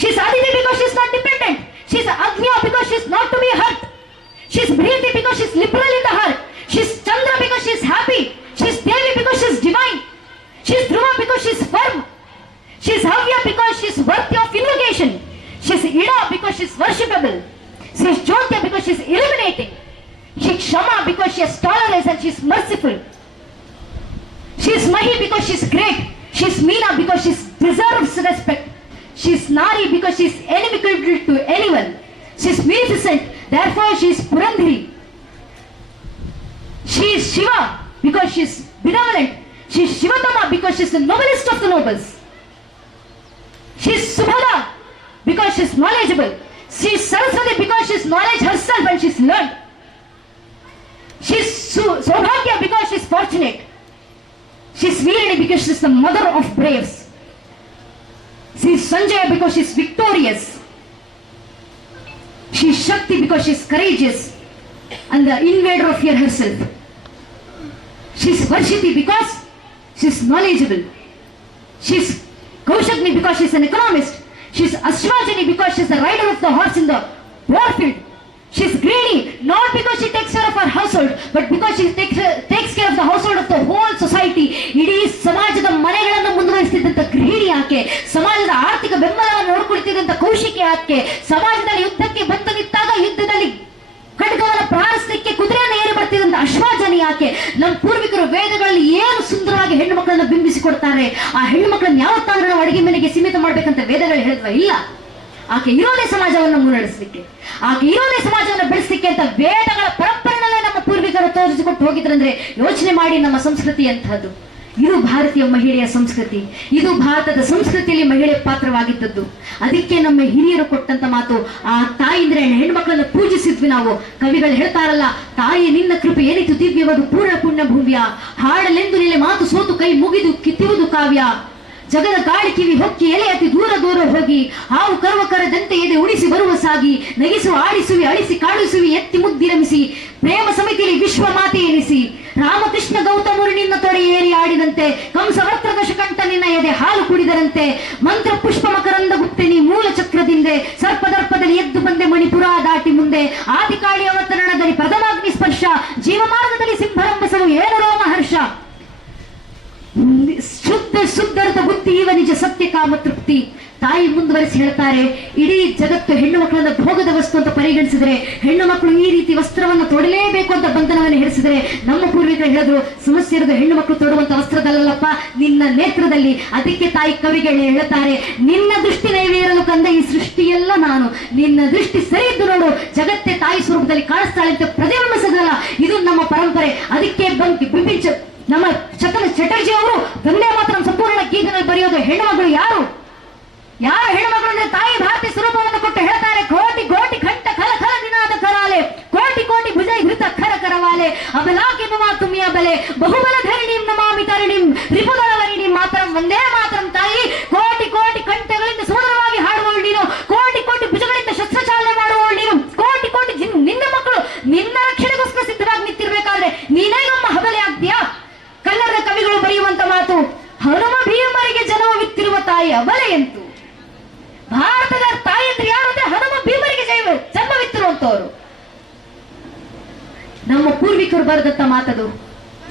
She is Aditi because she is not dependent. She is Aghnya because she is not to be hurt. She is Preeti because she is liberal in the heart. She is Chandra because she is happy. She is Devi because she is divine. She is Dhruva because she is firm. She is Havya because she is worthy of invocation. She is Ida because she is worshipable. She is Jyotya because she is illuminating. She is Shama because she has tolerance and she is merciful. She is Mahi because she is great. She is Meena because she deserves respect. She is Nari because she is inimical to anyone. She is munificent, therefore she is Purandhari. She is Shiva because she is benevolent. She is Shivatama because she is the noblest of the nobles. She is Subhada because she is knowledgeable. She is Saraswati because she is knowledge herself and she is learned. She is Saubhagya because she is fortunate. She is Veerini because she is the mother of braves. She is Sanjaya because she is victorious. She is Shakti because she is courageous and the invader of fear herself. She is Varshiti because she is knowledgeable. She is Kaushagni because she is an economist. She is Ashwajani because she is the rider of the horse in the warfield. She is greedy not because she takes care of her household but because she takes care of the household of the whole society. ಇಡೀ ಸಮಾಜದ ಮನೆಗಳನ್ನು ಮುಂದುವರಿಸುತ್ತಿದ್ದಂತ ಗೃಹಿಣಿ ಆಕೆ, ಸಮಾಜದ ಆರ್ಥಿಕ ಬೆಂಬಲವನ್ನು ನೋಡಿಕೊಳ್ತಿದ್ದಂತ ಕೌಶಿಕಿ ಆಕೆ, ಸಮಾಜದಲ್ಲಿ ಯುದ್ಧಕ್ಕೆ ಬಂದು ನಿಂತಾಗ ಯುದ್ಧದಲ್ಲಿ ಖಡ್ಗವನ್ನು ಪ್ರಾರಿಸಲಿಕ್ಕೆ ಕುದುರೆಯನ್ನು ಏರಿ ಬರ್ತಿದ್ದಂತ ಅಶ್ವಾಜನಿ ಆಕೆ. ನಮ್ಮ ಪೂರ್ವಿಕರು ವೇದಗಳಲ್ಲಿ ಏನು ಸುಂದರವಾಗಿ ಹೆಣ್ಣು ಮಕ್ಕಳನ್ನ ಬಿಂಬಿಸಿಕೊಡ್ತಾರೆ. ಆ ಹೆಣ್ಣು ಮಕ್ಕಳನ್ನ ಯಾವತ್ತಾದ್ರೂ ನಾವು ಅಡಿಗೆ ಮನೆಗೆ ಸೀಮಿತ ಮಾಡ್ಬೇಕಂತ ವೇದಗಳು ಹೇಳಿದ್ವ? ಇಲ್ಲ. ಆಕೆ ಇರೋದೇ ಸಮಾಜವನ್ನು ಮುನ್ನಡೆಸಲಿಕ್ಕೆ, ಆಕೆ ಇರೋದೇ ಸಮಾಜವನ್ನು ಬೆಳೆಸಲಿಕ್ಕೆ ಅಂತ ವೇದಗಳ ಪರಂಪರೆಯಲ್ಲೇ ನಮ್ಮ ಪೂರ್ವಿಕರು ತೋರಿಸಿಕೊಟ್ಟು ಹೋಗಿದ್ರಂದ್ರೆ ಯೋಚನೆ ಮಾಡಿ ನಮ್ಮ ಸಂಸ್ಕೃತಿ ಅಂತಹದ್ದು. ಇದು ಭಾರತೀಯ ಮಹಿಳೆಯ ಸಂಸ್ಕೃತಿ. ಇದು ಭಾರತದ ಸಂಸ್ಕೃತಿಯಲ್ಲಿ ಮಹಿಳೆ ಪಾತ್ರವಾಗಿದ್ದದ್ದು. ಅದಕ್ಕೆ ನಮ್ಮ ಹಿರಿಯರು ಕೊಟ್ಟಂತ ಮಾತು, ಆ ತಾಯಿ ಅಂದ್ರೆ ಹೆಣ್ಮಕ್ಳನ್ನ ಪೂಜಿಸಿದ್ವಿ ನಾವು. ಕವಿಗಳು ಹೇಳ್ತಾರಲ್ಲ, ತಾಯಿ ನಿನ್ನ ಕೃಪೆ ಏನಿತು ದಿವ್ಯವದು ಪೂರ್ಣ ಪುಣ್ಯ ಭೂವ್ಯ, ಹಾಡಲೆಂದು ನಿಲೆ ಮಾತು ಸೋತು ಕೈ ಮುಗಿದು ಕಿತ್ತಿರುವುದು ಕಾವ್ಯ, ಜಗದ ಗಾಳಿ ಕಿವಿ ಹೊಕ್ಕಿ ಎಲೆ ಅತಿ ದೂರ ದೂರ ಹೋಗಿ, ಹಾವು ಕರುವ ಕರದಂತೆ ಎದೆ ಉಳಿಸಿ ಬರುವ ಸಾಗಿ, ನಗಿಸುವ ಆಡಿಸುವಿ ಅಳಿಸಿ ಕಾಡಿಸುವಿ ಎತ್ತಿ ಮುದ್ದಿರಮಿಸಿ, ಪ್ರೇಮ ಸಮಿತಿಯಲ್ಲಿ ವಿಶ್ವ ಮಾತೆ ಎನಿಸಿ, ರಾಮಕೃಷ್ಣ ಗೌತಮರು ನಿನ್ನ ತೊಡೆ ಏರಿ ಆಡಿದಂತೆ, ಕಂಸವರ್ತ್ರ ದಶಕಂಠ ನಿನ್ನ ಎದೆ ಹಾಲು ಕುಡಿದರಂತೆ, ಮಂತ್ರ ಪುಷ್ಪ ಮಕರಂದ ಗುಪ್ತೆ ನೀ ಮೂಲ ಚಕ್ರದಿಂದೆ, ಸರ್ಪದರ್ಪದಲ್ಲಿ ಎದ್ದು ಬಂದೆ ಮಣಿಪುರ ದಾಟಿ ಮುಂದೆ, ಆದಿಕಾಳಿ ಅವತರಣದಲ್ಲಿ ಪ್ರಥಮಾಗ್ನಿ ಸ್ಪರ್ಶ, ಜೀವಮಾರ್ಗದಲ್ಲಿ ಸಿಂಹರಂಭಸವು ಏನು ರೋಮ ಹರ್ಷ, ಶುದ್ಧರ್ಥ ಬುದ್ಧಿ ಇವ ನಿಜ ಸತ್ಯ ಕಾಮ ತೃಪ್ತಿ. ತಾಯಿ ಮುಂದುವರಿಸಿ ಹೇಳ್ತಾರೆ, ಇಡೀ ಜಗತ್ತು ಹೆಣ್ಣು ಮಕ್ಕಳನ್ನ ಭೋಗದ ವಸ್ತು ಅಂತ ಪರಿಗಣಿಸಿದರೆ, ಹೆಣ್ಣು ಮಕ್ಕಳು ಈ ರೀತಿ ವಸ್ತ್ರವನ್ನು ತೊಡಲೇಬೇಕು ಅಂತ ಬಂಧನವನ್ನು ಹೇರಿಸಿದರೆ, ನಮ್ಮ ಪೂರ್ವಿಕರು ಹೇಳಿದ್ರು, ಸಮಸ್ಯೆ ಇರೋದು ಹೆಣ್ಣು ಮಕ್ಕಳು ತೊಡುವಂತ ವಸ್ತ್ರದಲ್ಲಪ್ಪ, ನಿನ್ನ ನೇತ್ರದಲ್ಲಿ. ಅದಕ್ಕೆ ತಾಯಿ ಕವಿಗಳು ಹೇಳ್ತಾರೆ, ನಿನ್ನ ದೃಷ್ಟಿ ನೈವೇರಲು ಕಂದ ಈ ಸೃಷ್ಟಿಯೆಲ್ಲ ನಾನು, ನಿನ್ನ ದೃಷ್ಟಿ ಸರಿ ಇದ್ದು ನೋಡು, ಜಗತ್ತೇ ತಾಯಿ ಸ್ವರೂಪದಲ್ಲಿ ಕಾಣಿಸ್ತಾಳೆ ಅಂತ ಪ್ರತಿಬಿಂಬಿಸದಲ್ಲ. ಇದು ನಮ್ಮ ಪರಂಪರೆ. ಅದಕ್ಕೆ ಬಿಂಬಿಂಚ ನಮ್ಮ ಚಟರ್ಜಿ ಅವರು ವಂದೇ ಮಾತರಂ ಸಂಪೂರ್ಣ ಗೀತೆನಲ್ಲಿ ಬರೆಯೋದು ಹೆಣ್ಣುಮಗಳು ಯಾರು ಹೆಣ್ಣುಮಗಳು ಅಂದ್ರೆ ತಾಯಿ ಭಾರತೀಯ ಸ್ವರೂಪವನ್ನು ಕೊಟ್ಟು ಹೇಳ್ತಾರೆ, ಕೋಟಿ ಕೋಟಿ ಕಂಠ ಖಲ ಖಲ ನಿನಾದ ಕರಾಲೆ, ಕೋಟಿ ಕೋಟಿ ಭುಜ ಘೃತ ಖರ ಕರವಾಲೆ, ಅಬಲಾಕೆ ಮಮ ತುಮಿಯ ಬಲೆ, ಬಹುಬಲ ಧರಿಣಿಂ ನಮಾಮಿ ತರಿಣಿಂ ರಿಪುದಳ ವರಿಣಿಂ ಮಾತರಂ ವಂದೇ ಮಾತರಂ. ತಾಯಿ ಕೋಟಿ ಕೋಟಿ ಕಂಠಗಳಿಂದ ಸುಂದರವಾಗಿ ಹಾಡುವವಳು ನೀನು, ಕೋಟಿ ಕೋಟಿ ಭುಜಗಳಿಂದ ಶಸ್ತ್ರಚಾಲನೆ ಮಾಡುವವಳು ನೀನು, ಕೋಟಿ ಕೋಟಿ ನಿನ್ನ ಮಕ್ಕಳು ನಿನ್ನ ರಕ್ಷಣೆಗೋಸ್ಕರ ಸಿದ್ಧವಾಗಿ ನಿಂತಿರ್ಬೇಕಾದ್ರೆ ನೀನೇ ನಮ್ಮ ಹಬಲೆ ಆಗ್ತೀಯಾ? ಕನ್ನಡದ ಕವಿಗಳು ಬರೆಯುವಂತ ಮಾತು, ಹನುಮ ಭೀಮರಿಗೆ ಜನ್ಮವಿತ್ತಿರುವ ತಾಯಿ ಅಬಲೆ ಎಂತು. ಭಾರತದ ತಾಯಿ ಅಂದ್ರೆ ಯಾರು ಅಂದ್ರೆ ಹನುಮ ಭೀಮರಿಗೆ ಜನ್ಮವಿತ್ತಿರುವಂತವರು. ನಮ್ಮ ಪೂರ್ವಿಕರು ಬರೆದಂತ ಮಾತದು.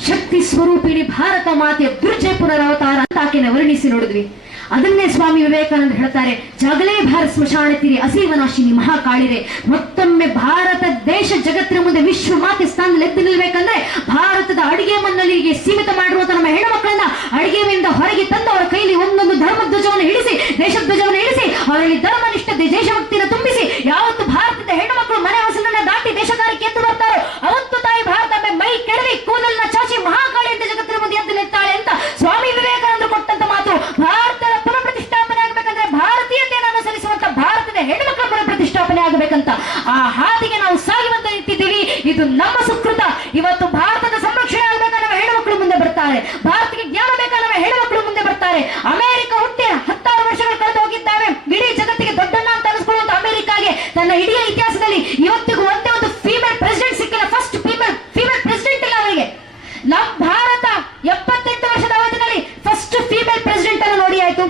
ಶಕ್ತಿ ಸ್ವರೂಪಿಣಿ ಭಾರತ ಮಾತೆಯ ದುರ್ಜಯ ಪುನರಾವತಾರ ಅಂತ ಆಕೆನ ವರ್ಣಿಸಿ ನೋಡಿದ್ವಿ. ಅದನ್ನೇ ಸ್ವಾಮಿ ವಿವೇಕಾನಂದ ಹೇಳ್ತಾರೆ, ಜಗಲೇ ಭಾರತ ಸ್ಮಶಾನತಿರಿ ಅಸೀವನಾಶಿನಿ ಮಹಾಕಾಳಿರೆ. ಮತ್ತೊಮ್ಮೆ ಭಾರತ ದೇಶ ಜಗತ್ತಿನ ಮುಂದೆ ವಿಶ್ವ ಮಾತೆ ಸ್ಥಾನದಲ್ಲಿ ಎದ್ದು ನಿಲ್ಬೇಕಂದ್ರೆ ಭಾರತದ ಅಡಿಗೆ ಮಣ್ಣಲ್ಲಿಗೆ ಸೀಮಿತ ಮಾಡಿರುವಂತ ನಮ್ಮ ಹೆಣ್ಣು ಮಕ್ಕಳನ್ನ ಅಡಿಗೆಯಿಂದ ಹೊರಗೆ ತಂದು ಅವರ ಕೈಲಿ ಒಂದೊಂದು ಧರ್ಮಧ್ವಜವನ್ನು ಹಿಡಿಸಿ, ದೇಶಧ್ವಜವನ್ನು ಹಿಡಿಸಿ, ಅವರಲ್ಲಿ ಧರ್ಮನಿಷ್ಠ ದೇಶಭಕ್ತಿಯನ್ನು ತುಂಬಿಸಿ, ಯಾವತ್ತು ಭಾರತದ ಹೆಣ್ಣು ಮಕ್ಕಳು ಮನೆ ಹೊಸಲನ್ನ ದಾಟಿ ದೇಶ ಕಾರ್ಯಕ್ಕೆ ಎದ್ದು ಬರ್ತಾರೋ ಅವತ್ತು ತಾಯಿ ಇದು ನಮ್ಮ ಸುಕೃತ. ಇವತ್ತು ಭಾರತದ ಸಂರಕ್ಷಣೆ ಆಗಬೇಕಾದ್ರೆ ನಮ್ಮ ಹೆಣ್ಣುಮಕ್ಕಳು ಮುಂದೆ ಬರ್ತಾರೆ, ಭಾರತಕ್ಕೆ ಜ್ಞಾನ ಬೇಕಾದ್ರೆ ನಮ್ಮ ಹೆಣ್ಣುಮಕ್ಕಳು ಮುಂದೆ ಬರ್ತಾರೆ. ಅಮೆರಿಕ ಹುಟ್ಟಿ 16 ವರ್ಷಗಳು ಕಳೆದು ಹೋಗಿದ್ದಾವೆ. ಇಡೀ ಜಗತ್ತಿಗೆ ದೊಡ್ಡಣ್ಣ ಅಂತ ಅನಿಸ್ಕೊಳ್ಳುವಂತ ಅಮೆರಿಕಾಗೆ ತನ್ನ ಇಡೀ ಇತಿಹಾಸದಲ್ಲಿ ಇವತ್ತಿಗೂ ಒಂದೇ ಒಂದು ಫೀಮೇಲ್ ಪ್ರೆಸಿಡೆಂಟ್ ಸಿಕ್ಕಿಲ್ಲ. ಫಸ್ಟ್ ಫೀಮೇಲ್ ಪ್ರೆಸಿಡೆಂಟ್ ಇಲ್ಲ ಅವರಿಗೆ. ನಮ್ಮ ಭಾರತ 78 ವರ್ಷದ ಅವಧಿಯಲ್ಲಿ ಫಸ್ಟ್ ಫೀಮೇಲ್ ಪ್ರೆಸಿಡೆಂಟ್ ಅನ್ನು ನೋಡಿ ಆಯ್ತು,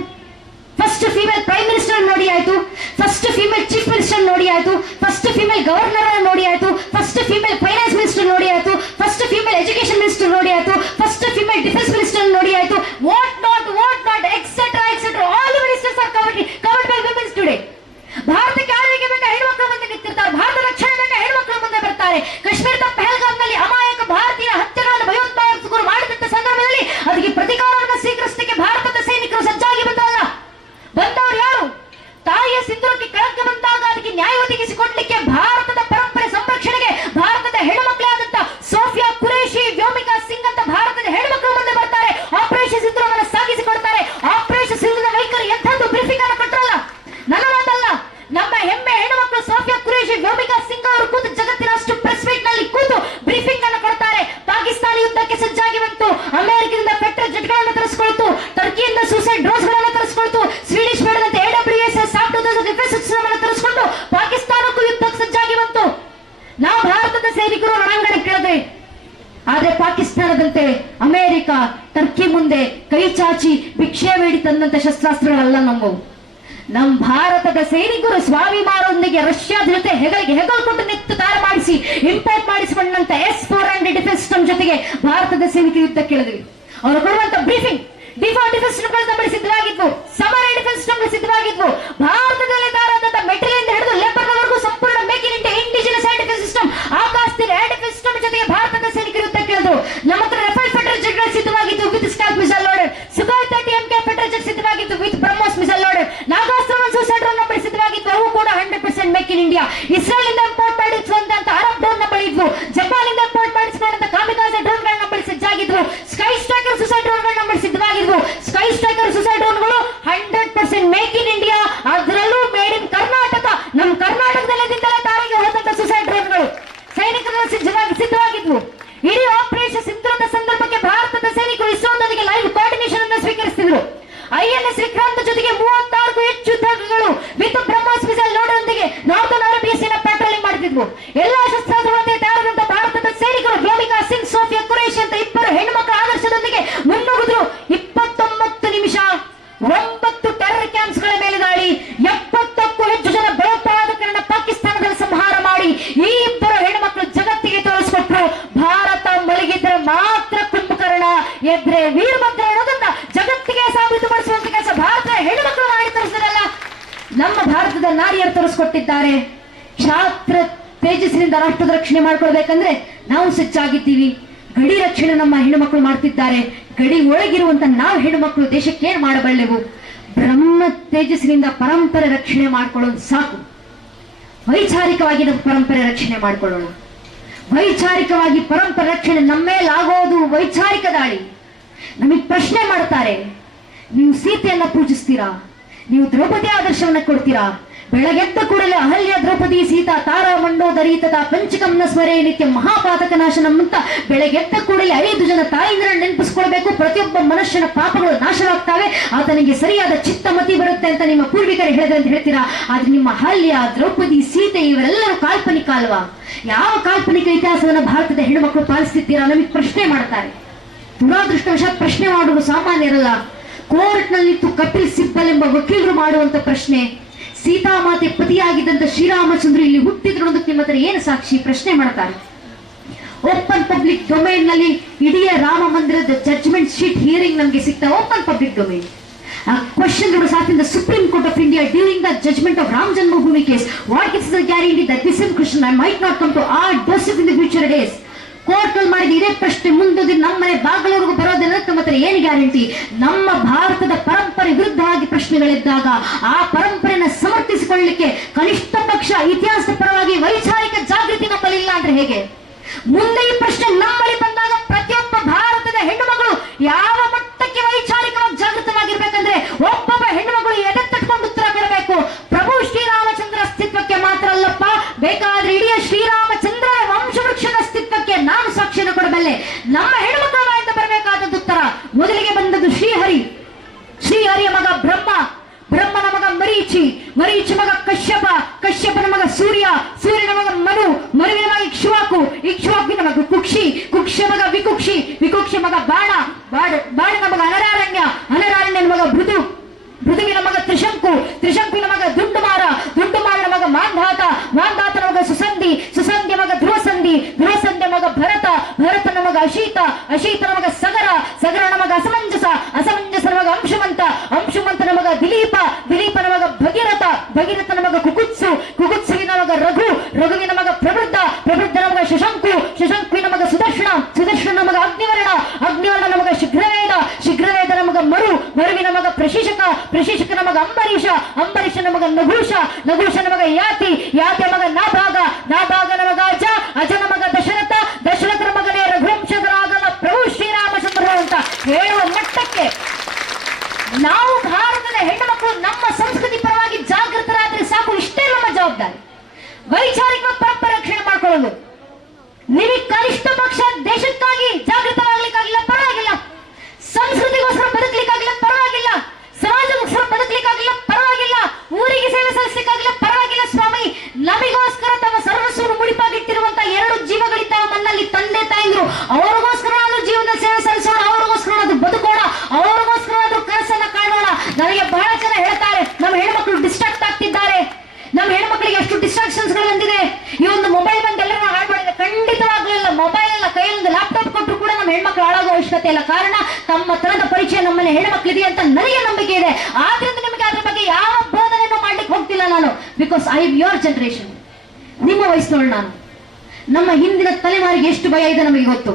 ಫಸ್ಟ್ ಫೀಮೇಲ್ ಪ್ರೈಮ್ ಮಿನಿಸ್ಟರ್ ನೋಡಿ ಆಯ್ತು, ಫಸ್ಟ್ ಫೀಮೇಲ್ ಚೀಫ್ ಮಿನಿಸ್ಟರ್ ನೋಡಿ ಆಯ್ತು, ಫಸ್ಟ್ ಫೀಮೇಲ್ ಗವರ್ನರ್ ನೋಡಿ ಆಯ್ತು, ಫಸ್ಟ್ ಫೀಮೇಲ್ ಫೈನಾನ್ಸ್ ಮಿನಿಸ್ಟರ್ ನೋಡಿ ಆಯ್ತು, ಫಸ್ಟ್ ಫೀಮೇಲ್ ಎಜುಕೇಶನ್ ಮಿನಿಸ್ಟರ್ ನೋಡಿ ಆಯ್ತು, ಫಸ್ಟ್ ಫೀಮೇಲ್ ಡಿಫೆನ್ಸ್ ಮಿನಿಸ್ಟರ್ ನೋಡಿ ಆಯ್ತು. What not etcetera all ministers R covered by women's today. ಭಾರತಕ್ಕೆ ಆಳ್ವಿಕೆ ಬೇಕಾ ಹೆಣ್ಮಕ್ಳು ಮುಂದೆ ನಿಂತಿರ್ತಾರೆ, ಭಾರತ ರಕ್ಷಣೆ ಬೇಕಾ ಹೆಣ್ಮಕ್ಳು ಮುಂದೆ ಬರ್ತಾರೆ. ಕಾಶ್ಮೀರದ ಪಹಲ್ಗಾಮ್ನಲ್ಲಿ ಅಮಾಯಕ ಭಾರತೀಯ ಹತ್ಯೆಗಳನ್ನು ಭಯೋತ್ಪಾದಕರು ಮಾಡಿದಂತ ಸಂದರ್ಭದಲ್ಲಿ ಅದಕ್ಕೆ ಪ್ರತಿಕಾರವನ್ನು ಸ್ವೀಕರಿಸಲಿಕ್ಕೆ ಭಾರತದ ಸೈನಿಕರು ಸಜ್ಜಾಗಿ ಬಂದವರು ಯಾರು? ತಾಯಿಯ ಸಿಂಧೂರಕ್ಕೆ ಕಳಂಕ ಬಂದಾಗ ಅದಕ್ಕೆ ನ್ಯಾಯ ಒದಗಿಸಿಕೊಡ್ಲಿಕ್ಕೆ ಭಾರತದ ಪರಂಪರೆ ಸಂರಕ್ಷಣೆಗೆ ಭಾರತದ ಹೆಣ್ಣುಮಕ್ಕಳೇ ಆದಂತ ಸೋಫಿಯಾ ಕುರೇಶಿ, ವ್ಯೋಮಿಕಾ ಸಿಂಗ್ ಅಂತ ಭಾರತದ ಹೆಣ್ಣುಮಕ್ಕಳು ಮುಂದೆ ಬರ್ತಾರೆ. ಆಪರೇಷನ್ ಸಿಂಧೂರವನ್ನು ಸಾಗಿಸಿಕೊಡ್ತಾರೆ. ಆಪರೇಷನ್ ಸಿಂಧೂರದ ವೈಖರಿ ಎಂಥದ್ದು ಬ್ರೀಫಿಂಗ್ ಅನ್ನು ಕೊಟ್ಟರಲ್ಲ, ನನ್ನ ಮಾತಲ್ಲ, ನಮ್ಮ ಹೆಮ್ಮೆ ಹೆಣ್ಣುಮಕ್ಕಳು ಸೋಫಿಯಾ ಕುರೇಶಿ, ವ್ಯೋಮಿಕಾ ಸಿಂಗ್ ಅವರು ಕೂತು ಜಗತ್ತಿನ ಅಷ್ಟು ಪ್ರೆಸ್ ಮೀಟ್ ನಲ್ಲಿ ಕೂತು ಬ್ರೀಫಿಂಗ್ ಅನ್ನು ಕೊಡ್ತಾರೆ. ಪಾಕಿಸ್ತಾನ ಯುದ್ಧಕ್ಕೆ ಸಜ್ಜಾಗಿ ಬಂತು, ಅಮೆರಿಕದಿಂದ ಪೆಟ್ರೋಲ್ ಜೆಟ್ಗಳನ್ನು ತರಿಸಿಕೊಳ್ತು, ಟರ್ಕಿಯಿಂದ ಸೂಸೈಡ್ ಡ್ರೋನ್ಸ್ ಗಳನ್ನು ತರಿಸಿಕೊಳ್ತು, ಸ್ವೀಡಿಷ್ ಮಾಡಿದಂತೆ AWSS ಡಿಫೆನ್ಸ್ ಸಿಸ್ಟಮ್ ಅನ್ನು ತರಿಸಿಕೊಂಡು ಪಾಕಿಸ್ತಾನಕ್ಕೂ ಯುದ್ಧಕ್ಕೆ ಸಜ್ಜಾಗಿ ಬಂತು. ನಾವು ಭಾರತದ ಸೈನಿಕರು ರಣಾಂಗಣಕ್ಕೆ ಇಳಿದ್ವಿ. ಆದ್ರೆ ಪಾಕಿಸ್ತಾನದಂತೆ ಅಮೆರಿಕ ಟರ್ಕಿ ಮುಂದೆ ಕೈ ಚಾಚಿ ಭಿಕ್ಷೆ ಬೇಡಿ ತಂದಂತ ಶಸ್ತ್ರಾಸ್ತ್ರಗಳಲ್ಲ ನಮ್ಮವು. ನಮ್ಮ ಭಾರತದ ಸೈನಿಕರು ಸ್ವಾಭಿಮಾನದೊಂದಿಗೆ ರಷ್ಯಾದ ಜೊತೆ ಹೆಗಲ್ ಕೊಟ್ಟು ನಿಂತು ತಯಾರು ಮಾಡಿಸಿ ಇಂಪೋರ್ಟ್ ಮಾಡಿಸಿಕೊಂಡಂತ S-400 ಡಿಫೆನ್ಸ್ ಸಿಸ್ಟಮ್ ಜೊತೆಗೆ ಭಾರತದ ಸೈನಿಕರು ಯುದ್ಧಕ್ಕೆ ಇಳಿದ್ವಿ. ಅವರು ಕೊಡುವಂತ ಬ್ರೀಫಿಂಗ್ ಡಿಫೆನ್ಸ್ ಸಿಸ್ಟಮ್ಗಳು ಸಿದ್ಧವಾಗಿದ್ವು, ಸಮರ ಡಿಫೆನ್ಸ್ ಸಿಸ್ಟಮ್ಗಳು ಸಿದ್ಧವಾಗಿದ್ವು. ಭಾರತದಲ್ಲಿ ತಯಾರಾದಂತ ಮೆಟೀರಿಯಲ್ ಹಿಡಿದು ಲೇಬರ್ವರೆಗೂ ಸಂಪೂರ್ಣ make in India indigenous air defence system, ಆಕಾಶದಲ್ಲಿ ಏರ್ ಡಿಫೆನ್ಸ್ ಸಿಸ್ಟಮ್ ಜೊತೆಗೆ ಭಾರತದ ಸೈನಿಕರು ಯುದ್ಧಕ್ಕೆ ಇಳಿದ್ರು. ನಮ್ಮ ಹತ್ರ ರಫೇಲ್ ಫೈಟರ್ ಜೆಟ್ಗಳು ಸಿದ್ಧವಾಗಿದ್ದು with SCALP missile loaded, Sukhoi 30 MK fighter jet ಸಿದ್ಧವಾಗಿದ್ದು with BrahMos missile loaded, Nagastra suicide drone number ಸಿದ್ಧವಾಗಿದ್ದು, ಅವು ಕೂಡ 100% ಮೇಕ್ ಇನ್ ಇಂಡಿಯಾ. ಇಸ್ರೇಲ್ ಇಂದ ಇಂಪೋರ್ಟ್ ಮಾಡಿಸುವಂತ ಅರಬ್ ಡ್ರೋನ್ ನಂಬರ್ ಇದ್ವು, ಜಪಾನ್ ಇಂದ ಇಂಪೋರ್ಟ್ ಮಾಡಿಸಿಕೊಂಡಂತ ಕಾಮಿಕಾಜೆ ಡ್ರೋನ್ ಗಳ ನಂಬರ್ ಸಜ್ಜಾಗಿದ್ವು, ಸ್ಕೈ ಸ್ಟ್ರೈಕರ್ ಸೂಸೈಡ್ ಡ್ರೋನ್ ಗಳ ನಂಬರ್ ಸಿದ್ಧವಾಗಿದ್ವು. ಸ್ಕೈ ಸ್ಟ್ರೈಕರ್ ಸೂಸೈಡ್ ಡ್ರೋನ್ಗಳು 100% ಮೇಕ್ ಇನ್ ಇಂಡಿಯಾ, ಅದರಲ್ಲೂ ಮೇಡ್ ಇನ್ ಕರ್ನಾಟಕ. ನಮ್ಮ ಕರ್ನಾಟಕದಲ್ಲಿಂದಲೇ ತಾರಿಗೆ ಹೋದಂತ ಸೂಸೈಡ್ ಡ್ರೋನ್ಗಳು ಸೈನಿಕರು ಸಿದ್ಧವಾಗಿದ್ವು. ಇಡೀ ಆಪರೇಷನ್ ಸಿಂಧೂರದ ಸಂದರ್ಭಕ್ಕೆ ಭಾರತದ ಸೈನಿಕರು ಇಸ್ರೋದೊಂದಿಗೆ ಲೈವ್ ಕೋಆರ್ಡಿನೇಷನ್ ಅನ್ನು ಸ್ವೀಕರಿಸಿದ್ರು. INS ವಿಕ್ರಾಂತ್ ಜೊತೆಗೆ 36ಕ್ಕೂ ಹೆಚ್ಚು ಯುದ್ಧಗಳು ವಿತ್ ಬ್ರಹ್ಮೋಸ್ ಮಿಸೈಲ್ ಲೋಡರೊಂದಿಗೆ ನಾರ್ಥನ್ ಅರೇಬಿಯಾ ಸೇನಾ ಪ್ಯಾಟ್ರೋಲಿಂಗ್ ಮಾಡುತ್ತಿದ್ವು. ಎಲ್ಲಾ ಶಸ್ತ್ರಾಸ್ತ್ರಗಳಂತೆ ತಯಾರಾದಂತ ಭಾರತದ ಸೈನಿಕರು ವ್ಯೋಮಿಕಾ ಸಿಂಗ್, ಸೋಫಿಯಾ ಕುರೇಶಿ ಅಂತ ಇಬ್ಬರು ಹೆಣ್ಣುಮಕ್ಕಳ ಆದರ್ಶದೊಂದಿಗೆ ಮುನ್ನುಗ್ಗಿದ್ರು. 29 ನಿಮಿಷ 9 ಟೆರರ್ ಕ್ಯಾಂಪ್ಸ್ ಗಳ ಮೇಲೆ ದಾಳಿ, 70ಕ್ಕೂ ಹೆಚ್ಚು ಜನ ಭಯೋತ್ಪಾದಕರನ್ನ ಪಾಕಿಸ್ತಾನದಲ್ಲಿ ಸಂಹಾರ ಮಾಡಿ ಈ ಇಬ್ಬರು ಹೆಣ್ಣುಮಕ್ಕಳು ಜಗತ್ತಿಗೆ ತೋರಿಸಿಕೊಟ್ರು. ಭಾರತ ಮಲಗಿದ್ರೆ ಮಾತ್ರ ಕುಂಭಕರ್ಣ, ಎದ್ರೆ ವೀರಭದ್ರ ಅನ್ನೋದನ್ನ ಜಗತ್ತಿಗೆ ಸಾಬೀತುಪಡಿಸುವಂತ ಕೆಲಸ ಭಾರತದ ಹೆಣ್ಣುಮಕ್ಕಳು ಮಾಡಿ ತೋರಿಸಿದ್ರಲ್ಲ, ನಮ್ಮ ಭಾರತದ ನಾರಿಯರು ತೋರಿಸ್ಕೊಟ್ಟಿದ್ದಾರೆ. ಕ್ಷಾತ್ರ ತೇಜಸ್ಸಿನಿಂದ ರಾಷ್ಟ್ರದ ರಕ್ಷಣೆ ಮಾಡ್ಕೊಳ್ಬೇಕಂದ್ರೆ ನಾವು ಸಜ್ಜಾಗಿದ್ದೀವಿ. ಗಡಿ ರಕ್ಷಣೆ ನಮ್ಮ ಹೆಣ್ಣುಮಕ್ಕಳು ಮಾಡ್ತಿದ್ದಾರೆ. ಗಡಿ ಒಳಗಿರುವಂತ ನಾವು ಹೆಣ್ಣುಮಕ್ಕಳು ದೇಶಕ್ಕೆ ಏನ್ ಮಾಡಬಲ್ಲೆವು? ಬ್ರಹ್ಮ ತೇಜಸ್ಸಿನಿಂದ ಪರಂಪರೆ ರಕ್ಷಣೆ ಮಾಡ್ಕೊಳ್ಳೋದು ಸಾಕು. ವೈಚಾರಿಕವಾಗಿ ನಮ್ಮ ಪರಂಪರೆ ರಕ್ಷಣೆ ಮಾಡ್ಕೊಳ್ಳೋಣ. ವೈಚಾರಿಕವಾಗಿ ಪರಂಪರೆ ರಕ್ಷಣೆ ನಮ್ಮೇಲಾಗೋದು ವೈಚಾರಿಕ ದಾಳಿ. ನಮಗ್ ಪ್ರಶ್ನೆ ಮಾಡ್ತಾರೆ, ನೀವು ಸೀತೆಯನ್ನ ಪೂಜಿಸ್ತೀರಾ, ನೀವು ದ್ರೌಪದಿ ಆದರ್ಶವನ್ನ ಕೊಡ್ತೀರಾ? ಬೆಳಗೆದ್ದ ಕೂಡಲೇ ಅಹಲ್ಯ ದ್ರೌಪದಿ ಸೀತಾ ತಾರಾ ಮಂಡೋದರಿ ತಥಾ ಪಂಚಕಂನ ಸ್ವರೇ ನಿತ್ಯ ಮಹಾಪಾತಕ ನಾಶನಂ ಅಂತ ಬೆಳಗೆದ್ದ ಕೂಡಲೇ 5 ಜನ ತಾಯಿಂದ್ರ ನೆನಪಿಸ್ಕೊಳ್ಬೇಕು. ಪ್ರತಿಯೊಬ್ಬ ಮನುಷ್ಯನ ಪಾಪಗಳು ನಾಶವಾಗ್ತವೆ, ಆತನಿಗೆ ಸರಿಯಾದ ಚಿತ್ತಮತಿ ಬರುತ್ತೆ ಅಂತ ನಿಮ್ಮ ಪೂರ್ವಿಕರು ಹೇಳಿದ್ರೆ ಅಂತ ಹೇಳ್ತೀರಾ. ಆದ್ರೆ ನಿಮ್ಮ ಅಹಲ್ಯ, ದ್ರೌಪದಿ, ಸೀತೆ ಇವರೆಲ್ಲರೂ ಕಾಲ್ಪನಿಕ ಅಲ್ವಾ? ಯಾವ ಕಾಲ್ಪನಿಕ ಇತಿಹಾಸವನ್ನ ಭಾರತದ ಹೆಣ್ಣುಮಕ್ಕಳು ಪಾಲಿಸುತ್ತೀರಾ? ನಮಗೆ ಪ್ರಶ್ನೆ ಮಾಡ್ತಾರೆ. ದುರಾದೃಷ್ಟವಶಾತ್ ಪ್ರಶ್ನೆ ಮಾಡುವುದು ಸಾಮಾನ್ಯ ಇರಲ್ಲ. ಕೋರ್ಟ್ ನಲ್ಲಿ ಕಪಿಲ್ ಸಿಬ್ಬಲ್ ಎಂಬ ವಕೀಲರು ಮಾಡುವಂತ ಪ್ರಶ್ನೆ, ಸೀತಾಮಾತೆ ಪತಿಯಾಗಿದ್ದಂತ ಶ್ರೀರಾಮಚಂದ್ರ ಇಲ್ಲಿ ಹುಟ್ಟಿದ್ರು ಅನ್ನೋದಕ್ಕೆ ನಿಮ್ಮ ಹತ್ರ ಏನು ಸಾಕ್ಷಿ? ಪ್ರಶ್ನೆ ಮಾಡ್ತಾರೆ. ಓಪನ್ ಪಬ್ಲಿಕ್ ಡೊಮೈನ್ ನಲ್ಲಿ ಇಡೀ ರಾಮ ಮಂದಿರದ ಜಡ್ಜ್ಮೆಂಟ್ ಶೀಟ್ ಹಿಯರಿಂಗ್ ನಮಗೆ ಸಿಗ್ತಾ. Open public domain. A question that was asked in the Supreme Court of India during the judgment of Ram Janmabhoomi case. What gives the guarantee that this same question might not come to our doorstep in the future days? Court ಅಲ್ಲಿ ಮಾಡಿದ ಇದೇ ಪ್ರಶ್ನೆ ಮುಂದೆ ನಮ್ಮ ಮನೆ ಬಾಗಿಲವರೆಗೂ ಬರೋದಿಲ್ಲ. ನಮ್ಮ ಹತ್ರ ಏನು ಗ್ಯಾರಂಟಿ? ನಮ್ಮ ಭಾರತದ ಪರಂಪರೆ ವಿರುದ್ಧವಾಗಿ ಪ್ರಶ್ನೆಗಳಿದ್ದಾಗ ಆ ಪರಂಪರೆಯನ್ನು ಸಮರ್ಥಿಸಿಕೊಳ್ಳಲಿಕ್ಕೆ ಕನಿಷ್ಠ ಪಕ್ಷ ಇತಿಹಾಸದ ಪರವಾಗಿ ವೈಚಾರಿಕ ಜಾಗೃತಿ ನಮ್ಮಲ್ಲಿಲ್ಲ ಅಂದ್ರೆ ಹೇಗೆ? ಮುಂದೆ ಈ ಪ್ರಶ್ನೆ ನಮ್ಮಲ್ಲಿ ಬಂದಾಗ ಪ್ರತಿಯೊಬ್ಬ ಭಾರತದ ಹೆಣ್ಣು ಮಗಳು ಯಾವ ಮಟ್ಟಕ್ಕೆ ವೈಚಾರಿಕವಾಗಿ ಜಾಗೃತವಾಗಿರ್ಬೇಕಂದ್ರೆ ಒಬ್ಬೊಬ್ಬ ಹೆಣ್ಣು ಮಗಳು ಎದೆ ತಟ್ಕೊಂಡು ಉತ್ತರ ಕೊಡಬೇಕು. ಪ್ರಭು ಶ್ರೀರಾಮಚಂದ್ರ ಅಸ್ತಿತ್ವಕ್ಕೆ ಮಾತ್ರ ಅಲ್ಲಪ್ಪ, ಬೇಕಾದ್ರೆ ಇಡೀ ಶ್ರೀರಾಮಚಂದ್ರ ವಂಶವೃಕ್ಷದ ಮೊದಲಿಗೆ ಬಂದದ್ದು ಶ್ರೀಹರಿ, ಶ್ರೀಹರಿಯ ಮಗ ಬ್ರಹ್ಮ, ಬ್ರಹ್ಮನ ಮಗ ಮರೀಚಿ, ಮರೀಚಿ ಮಗ ಕಶ್ಯಪ, ಕಶ್ಯಪನ ಮಗ ಸೂರ್ಯ, ಸೂರ್ಯನ ಮಗ ಮನು, ಮನುವಿನ ಮಗ ಇಕ್ಷ್ವಾಕು, ಇಕ್ಷ್ವಾಕಿನ ಮಗ ಕುಕ್ಷಿ, ಕುಕ್ಷಿಯ ಮಗ ವಿಕುಕ್ಷಿ, ವಿಕುಕ್ಷಿ ಮಗ ಬಾಣ, ಬಾಣನ ಮಗ ಅನರಾರಣ್ಯ, ಅನರಾರಣ್ಯನ ಮಗ ಭೃದು, ಭೃದುವಿನ ಮಗ ತ್ರಿಶಂಕು, ತ್ರಿಶಂಕುವಿನ ಮಗ ದುಂಡುಮಾರ, ದುಂಡುಮಾರನ ಮಗ ಮಾಂಧಾತ, ಮಾಂಧಾತನ ಮಗ ಸುಸಂಧಿ, ಸುಸಂಧಿಯ ಮಗ ಧ್ರುವಸಂಧಿ, ಧ್ರುವಸಂಧಿಯ ಮಗ ಭರತ, ಭರತನ ಮಗ ಅಶೀತ, ಅಶೀತನ ಮಗ ಸಗರ, ಸಗರನ ಮಗ ಅಸಮಂಜಸ, ಅಸಮಂಜಸನ ಮಗ ಅಂಶುಮಂತ, ಅಂಶುಮಂತನ ಮಗ ದಿಲೀಪ, ದಿಲೀಪನ ಮಗ ಭಗೀರಥ, ಭಗೀರಥನ ಮಗ ಕುಕುತ್ಸು, ಕುಕುತ್ಸುವಿನ ಮಗ ರಘು, ರಘುವಿನ ಮಗ ಪ್ರವೃದ್ಧ, ಪ್ರವೃದ್ಧನ ಮಗ ಶಶಂಕು, ಶಶಂಕುವಿನ ಮಗ ಸುದರ್ಶನ, ಸುದರ್ಶನ ಮಗ ಅಗ್ನಿವರ್ಣ, ಅಗ್ನಿವರ್ಣನ ಮಗ ಶೀಘ್ರವೇದ, ಶೀಘ್ರವೇದನ ಮಗ ಮರು, ಮರುವಿನ ಮಗ ಪ್ರಶಿಷಕ, ಪ್ರಶಿಷಕನ ಮಗ ಅಂಬರೀಷ, ಅಂಬರೀಷನ ಮಗ ನಭೂಷ, ನಭೂಷನ ಮಗ ಯಾತಿ, ಯಾತಿಯ ಮಗ ನಾಭಾಗ, ನಾಭಾಗನ ಮಗ ಅಜ, ಅಜನ ಮಗ ದಶರಥ, ದಶರಥನ ಮಗನೇ ರಘುವಂಶದರಾಗನ ಪ್ರಭು ಶ್ರೀರಾಮಚಂದ್ರ ಅಂತ ಹೇಳುವ ಮಟ್ಟಕ್ಕೆ ನಾವು ಭಾರತದ ಹೆಣ್ಣು ಮಕ್ಕಳು ನಮ್ಮ ಸಂಸ್ಕೃತಿ ಪರವಾಗಿ ಜಾಗೃತರಾದ್ರೆ ಸಾಕು. ಇಷ್ಟೇ ನಮ್ಮ ಜವಾಬ್ದಾರಿ. ವೈಚಾರಿಕ ಪರಂಪರೆ ರಕ್ಷಣೆ ಮಾಡ್ಕೊಳ್ಳೋದು. ನಿಮಗೆ ಕನಿಷ್ಠ ಪಕ್ಷ ದೇಶಕ್ಕಾಗಿ ಜಾಗೃತವಾಗ್ಲಿಕ್ಕಾಗಿಲ್ಲ ಪರವಾಗಿಲ್ಲ, ಸಂಸ್ಕೃತಿಗೋಸ್ಕರ ಬದುಕಲಿಕ್ಕಾಗಿಲ್ಲ ಪರವಾಗಿಲ್ಲ, ಸಮಾಜಕ್ಕೋಸ್ಕರ ಬದುಕಲಿಕ್ಕಾಗಿಲ್ಲ ಪರವಾಗಿಲ್ಲ, ಊರಿಗೆ ಸೇವೆ ಸಲ್ಲಿಸಲಿಕ್ಕಾಗಿಲ್ಲ ಪರವಾಗಿಲ್ಲ. ಸ್ವಾಮಿ ನಮಗೋಸ್ಕರ ತಮ್ಮ ಸರ್ವಸ್ವವನ್ನು ಮುಡಿಪಾಗಿಟ್ಟಿರುವಂತ 2 ಜೀವಗಳಿದ್ದಾವೆ ಮಣ್ಣಲ್ಲಿ, ತಂದೆ ತಾಯಿಗಳು. ಅವ್ರಿಗೋಸ್ಕರ ನಾವು ಜೀವನ ಸೇವೆ ಸಲ್ಲಿಸೋಣ, ಅವ್ರಿಗೋಸ್ಕರ ಅದು ಬದುಕೋಣ, ಅವ್ರಿಗೋಸ್ಕರ ಅದು ಕನಸನ್ನ ಕಾಣೋಣ. ನನಗೆ ಬಹಳ ಜನ ಹೇಳ್ತಾರೆ ನಮ್ಮ ಹೆಣ್ಮಕ್ಳು ಡಿಸ್ಟ್ರಾಕ್ಟ್ ಆಗ್ತಿದ್ದಾರೆ, ನಮ್ಮ ಹೆಣ್ಮಕ್ಳಿಗೆ ಎಷ್ಟು ಡಿಸ್ಟ್ರಾಕ್ಷನ್ಸ್ ಗಳು ಬಂದಿದೆ. ಈ ಒಂದು ಮೊಬೈಲ್ ಬಂದು ಎಲ್ಲರೂ ಹಾಳು ಮಾಡಿದೆ. ಖಂಡಿತವಾಗ್ಲಿಲ್ಲ. ಮೊಬೈಲ್ ಅಲ್ಲ, ಕೈಯೊಂದು ಲ್ಯಾಪ್ಟಾಪ್ ಕೊಟ್ಟರು ಕೂಡ ನಮ್ಮ ಹೆಣ್ಮಕ್ಳು ಹಾಳಾಗೋ ಅವಶ್ಯಕತೆ ಇಲ್ಲ. ಕಾರಣ ತಮ್ಮ ತರದ ಪರಿಚಯ ನಮ್ಮನೆ ಹೆಣ್ಮಕ್ಳಿದೆ ಅಂತ ನನಗೆ ನಂಬಿಕೆ ಇದೆ. ಆದ್ರಿಂದ ನಿಮಗೆ ಅದ್ರ ಬಗ್ಗೆ ಯಾವ ಬೋಧನೆಯನ್ನು ಮಾಡ್ಲಿಕ್ಕೆ ಹೋಗ್ತಿಲ್ಲ ನಾನು. Because I am your generation. ನಿಮ್ಮ ವಯಸ್ಸಿನವಳು ನಾನು. ನಮ್ಮ ಹಿಂದಿನ ತಲೆಮಾರಿಗೆ ಎಷ್ಟು ಭಯ ಇದೆ ನಮಗೆ ಗೊತ್ತು.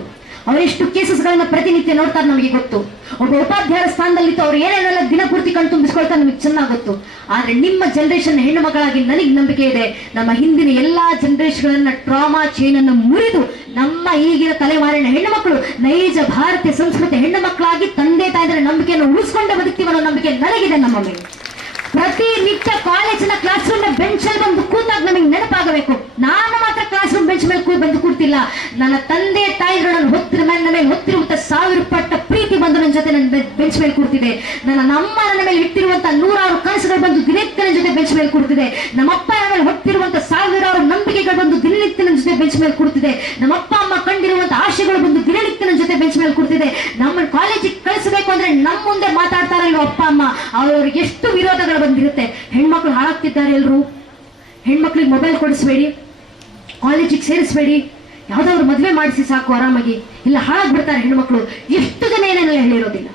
ಅವರೆಷ್ಟು ಕೇಸಸ್ ಗಳನ್ನ ಪ್ರತಿನಿತ್ಯ ನೋಡ್ತಾರೆ ನಮಗೆ ಗೊತ್ತು. ಒಬ್ಬ ಉಪಾಧ್ಯಾಯರ ಸ್ಥಾನದಲ್ಲಿತ್ತು, ಅವ್ರು ಏನೇನೆಲ್ಲ ದಿನಪೂರ್ತಿ ಕಣ್ ತುಂಬಿಸ್ಕೊಳ್ತಾರೆ ನಮಗೆ ಚೆನ್ನಾಗಿ ಗೊತ್ತು. ಆದ್ರೆ ನಿಮ್ಮ ಜನರೇಷನ್ ಹೆಣ್ಣು ಮಕ್ಕಳಾಗಿ ನನಗೆ ನಂಬಿಕೆ ಇದೆ, ನಮ್ಮ ಹಿಂದಿನ ಎಲ್ಲಾ ಜನರೇಷನ್ ಟ್ರಾಮಾ ಚೈನ್ ಅನ್ನು ಮುರಿದು ನಮ್ಮ ಈಗಿನ ತಲೆಮಾರಿನ ಹೆಣ್ಣು ಮಕ್ಕಳು ನೈಜ ಭಾರತೀಯ ಸಂಸ್ಕೃತಿ ಹೆಣ್ಣು ಮಕ್ಕಳಾಗಿ ತಂದೆ ತಾಯಿದ್ರೆ ನಂಬಿಕೆಯನ್ನು ಉಳಿಸ್ಕೊಂಡೇ ಬದುಕ್ತೀವನ್ನೋ ನಂಬಿಕೆ ನನಗಿದೆ ನಮ್ಮ ಮೇಲೆ. ಪ್ರತಿನಿತ್ಯ ಕಾಲೇಜಿನ ಕ್ಲಾಸ್ ರೂಮ್ ಬೆಂಚ್ ಅಲ್ಲಿ ಬಂದು ಕೂತಾಗ ನಮಗೆ ನೆನಪಾಗಬೇಕು, ನಾನು ಮಾತ್ರ ಕ್ಲಾಸ್ ರೂಮ್ ಬೆಂಚ್ ಮೇಲೆ ಬಂದು ಕೂರ್ತಿಲ್ಲ, ನನ್ನ ತಂದೆ ತಾಯಿಗಳು ನನ್ನ ಮೇಲೆ ಹೊತ್ತಿರುವಂತ 1000 ಪಟ್ಟ ಪ್ರೀತಿ ಬಂದು ನನ್ನ ಜೊತೆ ನನ್ನ ಬೆಂಚ್ ಮೇಲೆ ಕೂರ್ತಿದೆ. ನಮ್ಮ ನನ್ನ ಮೇಲೆ ಇಟ್ಟಿರುವಂತ 100 ಕನಸುಗಳು ಬಂದು ದಿನನಿತ್ಯ ನನ್ನ ಜೊತೆ ಬೆಂಚ್ ಮೇಲೆ ಕೂರ್ತಿದೆ. ನಮ್ಮಪ್ಪ ನನ್ನ ಮೇಲೆ ಹೊತ್ತಿರುವಂತ 1000 ನಂಬಿಕೆಗಳು ಬಂದು ದಿನನಿತ್ಯ ನನ್ನ ಜೊತೆ ಬೆಂಚ್ ಮೇಲೆ ಕೂರ್ತಿದೆ. ನಮ್ಮಪ್ಪ ಅಮ್ಮ ಕಂಡಿರುವಂತ ಆಶೆಗಳು ಬಂದು ದಿನನಿತ್ಯ ನನ್ನ ಜೊತೆ ಬೆಂಚ್ ಮೇಲೆ ಕೂರ್ತಿದೆ. ನಮ್ಮನ್ನು ಕಾಲೇಜಿಗೆ ಕಳಿಸಬೇಕು ಅಂದ್ರೆ ನಮ್ಮ ಮುಂದೆ ಮಾತಾಡ್ತಾರಲ್ವ ಅಪ್ಪ ಅಮ್ಮ, ಅವ್ರಿಗೆ ಎಷ್ಟು ವಿರೋಧಗಳು ಬಂದಿರುತ್ತೆ. ಹೆಣ್ಮಕ್ಳು ಹಾಳಾಗ್ತಿದ್ದಾರೆ. ಎಲ್ರು ಹೆಣ್ಮಕ್ಳಿಗೆ ಮೊಬೈಲ್ ಕೊಡಿಸ್ಬೇಡಿ, ಕಾಲೇಜಿಗೆ ಸೇರಿಸ್ಬೇಡಿ, ಯಾವ್ದಾದ್ರು ಮದುವೆ ಮಾಡಿಸಿ ಸಾಕು ಆರಾಮಾಗಿ, ಇಲ್ಲ ಹಾಳಾಗ್ಬಿಡ್ತಾರೆ ಹೆಣ್ಮಕ್ಳು. ಎಷ್ಟು ಜನ ಏನೇನೆಲ್ಲ ಹೇಳಿರೋದಿಲ್ಲ.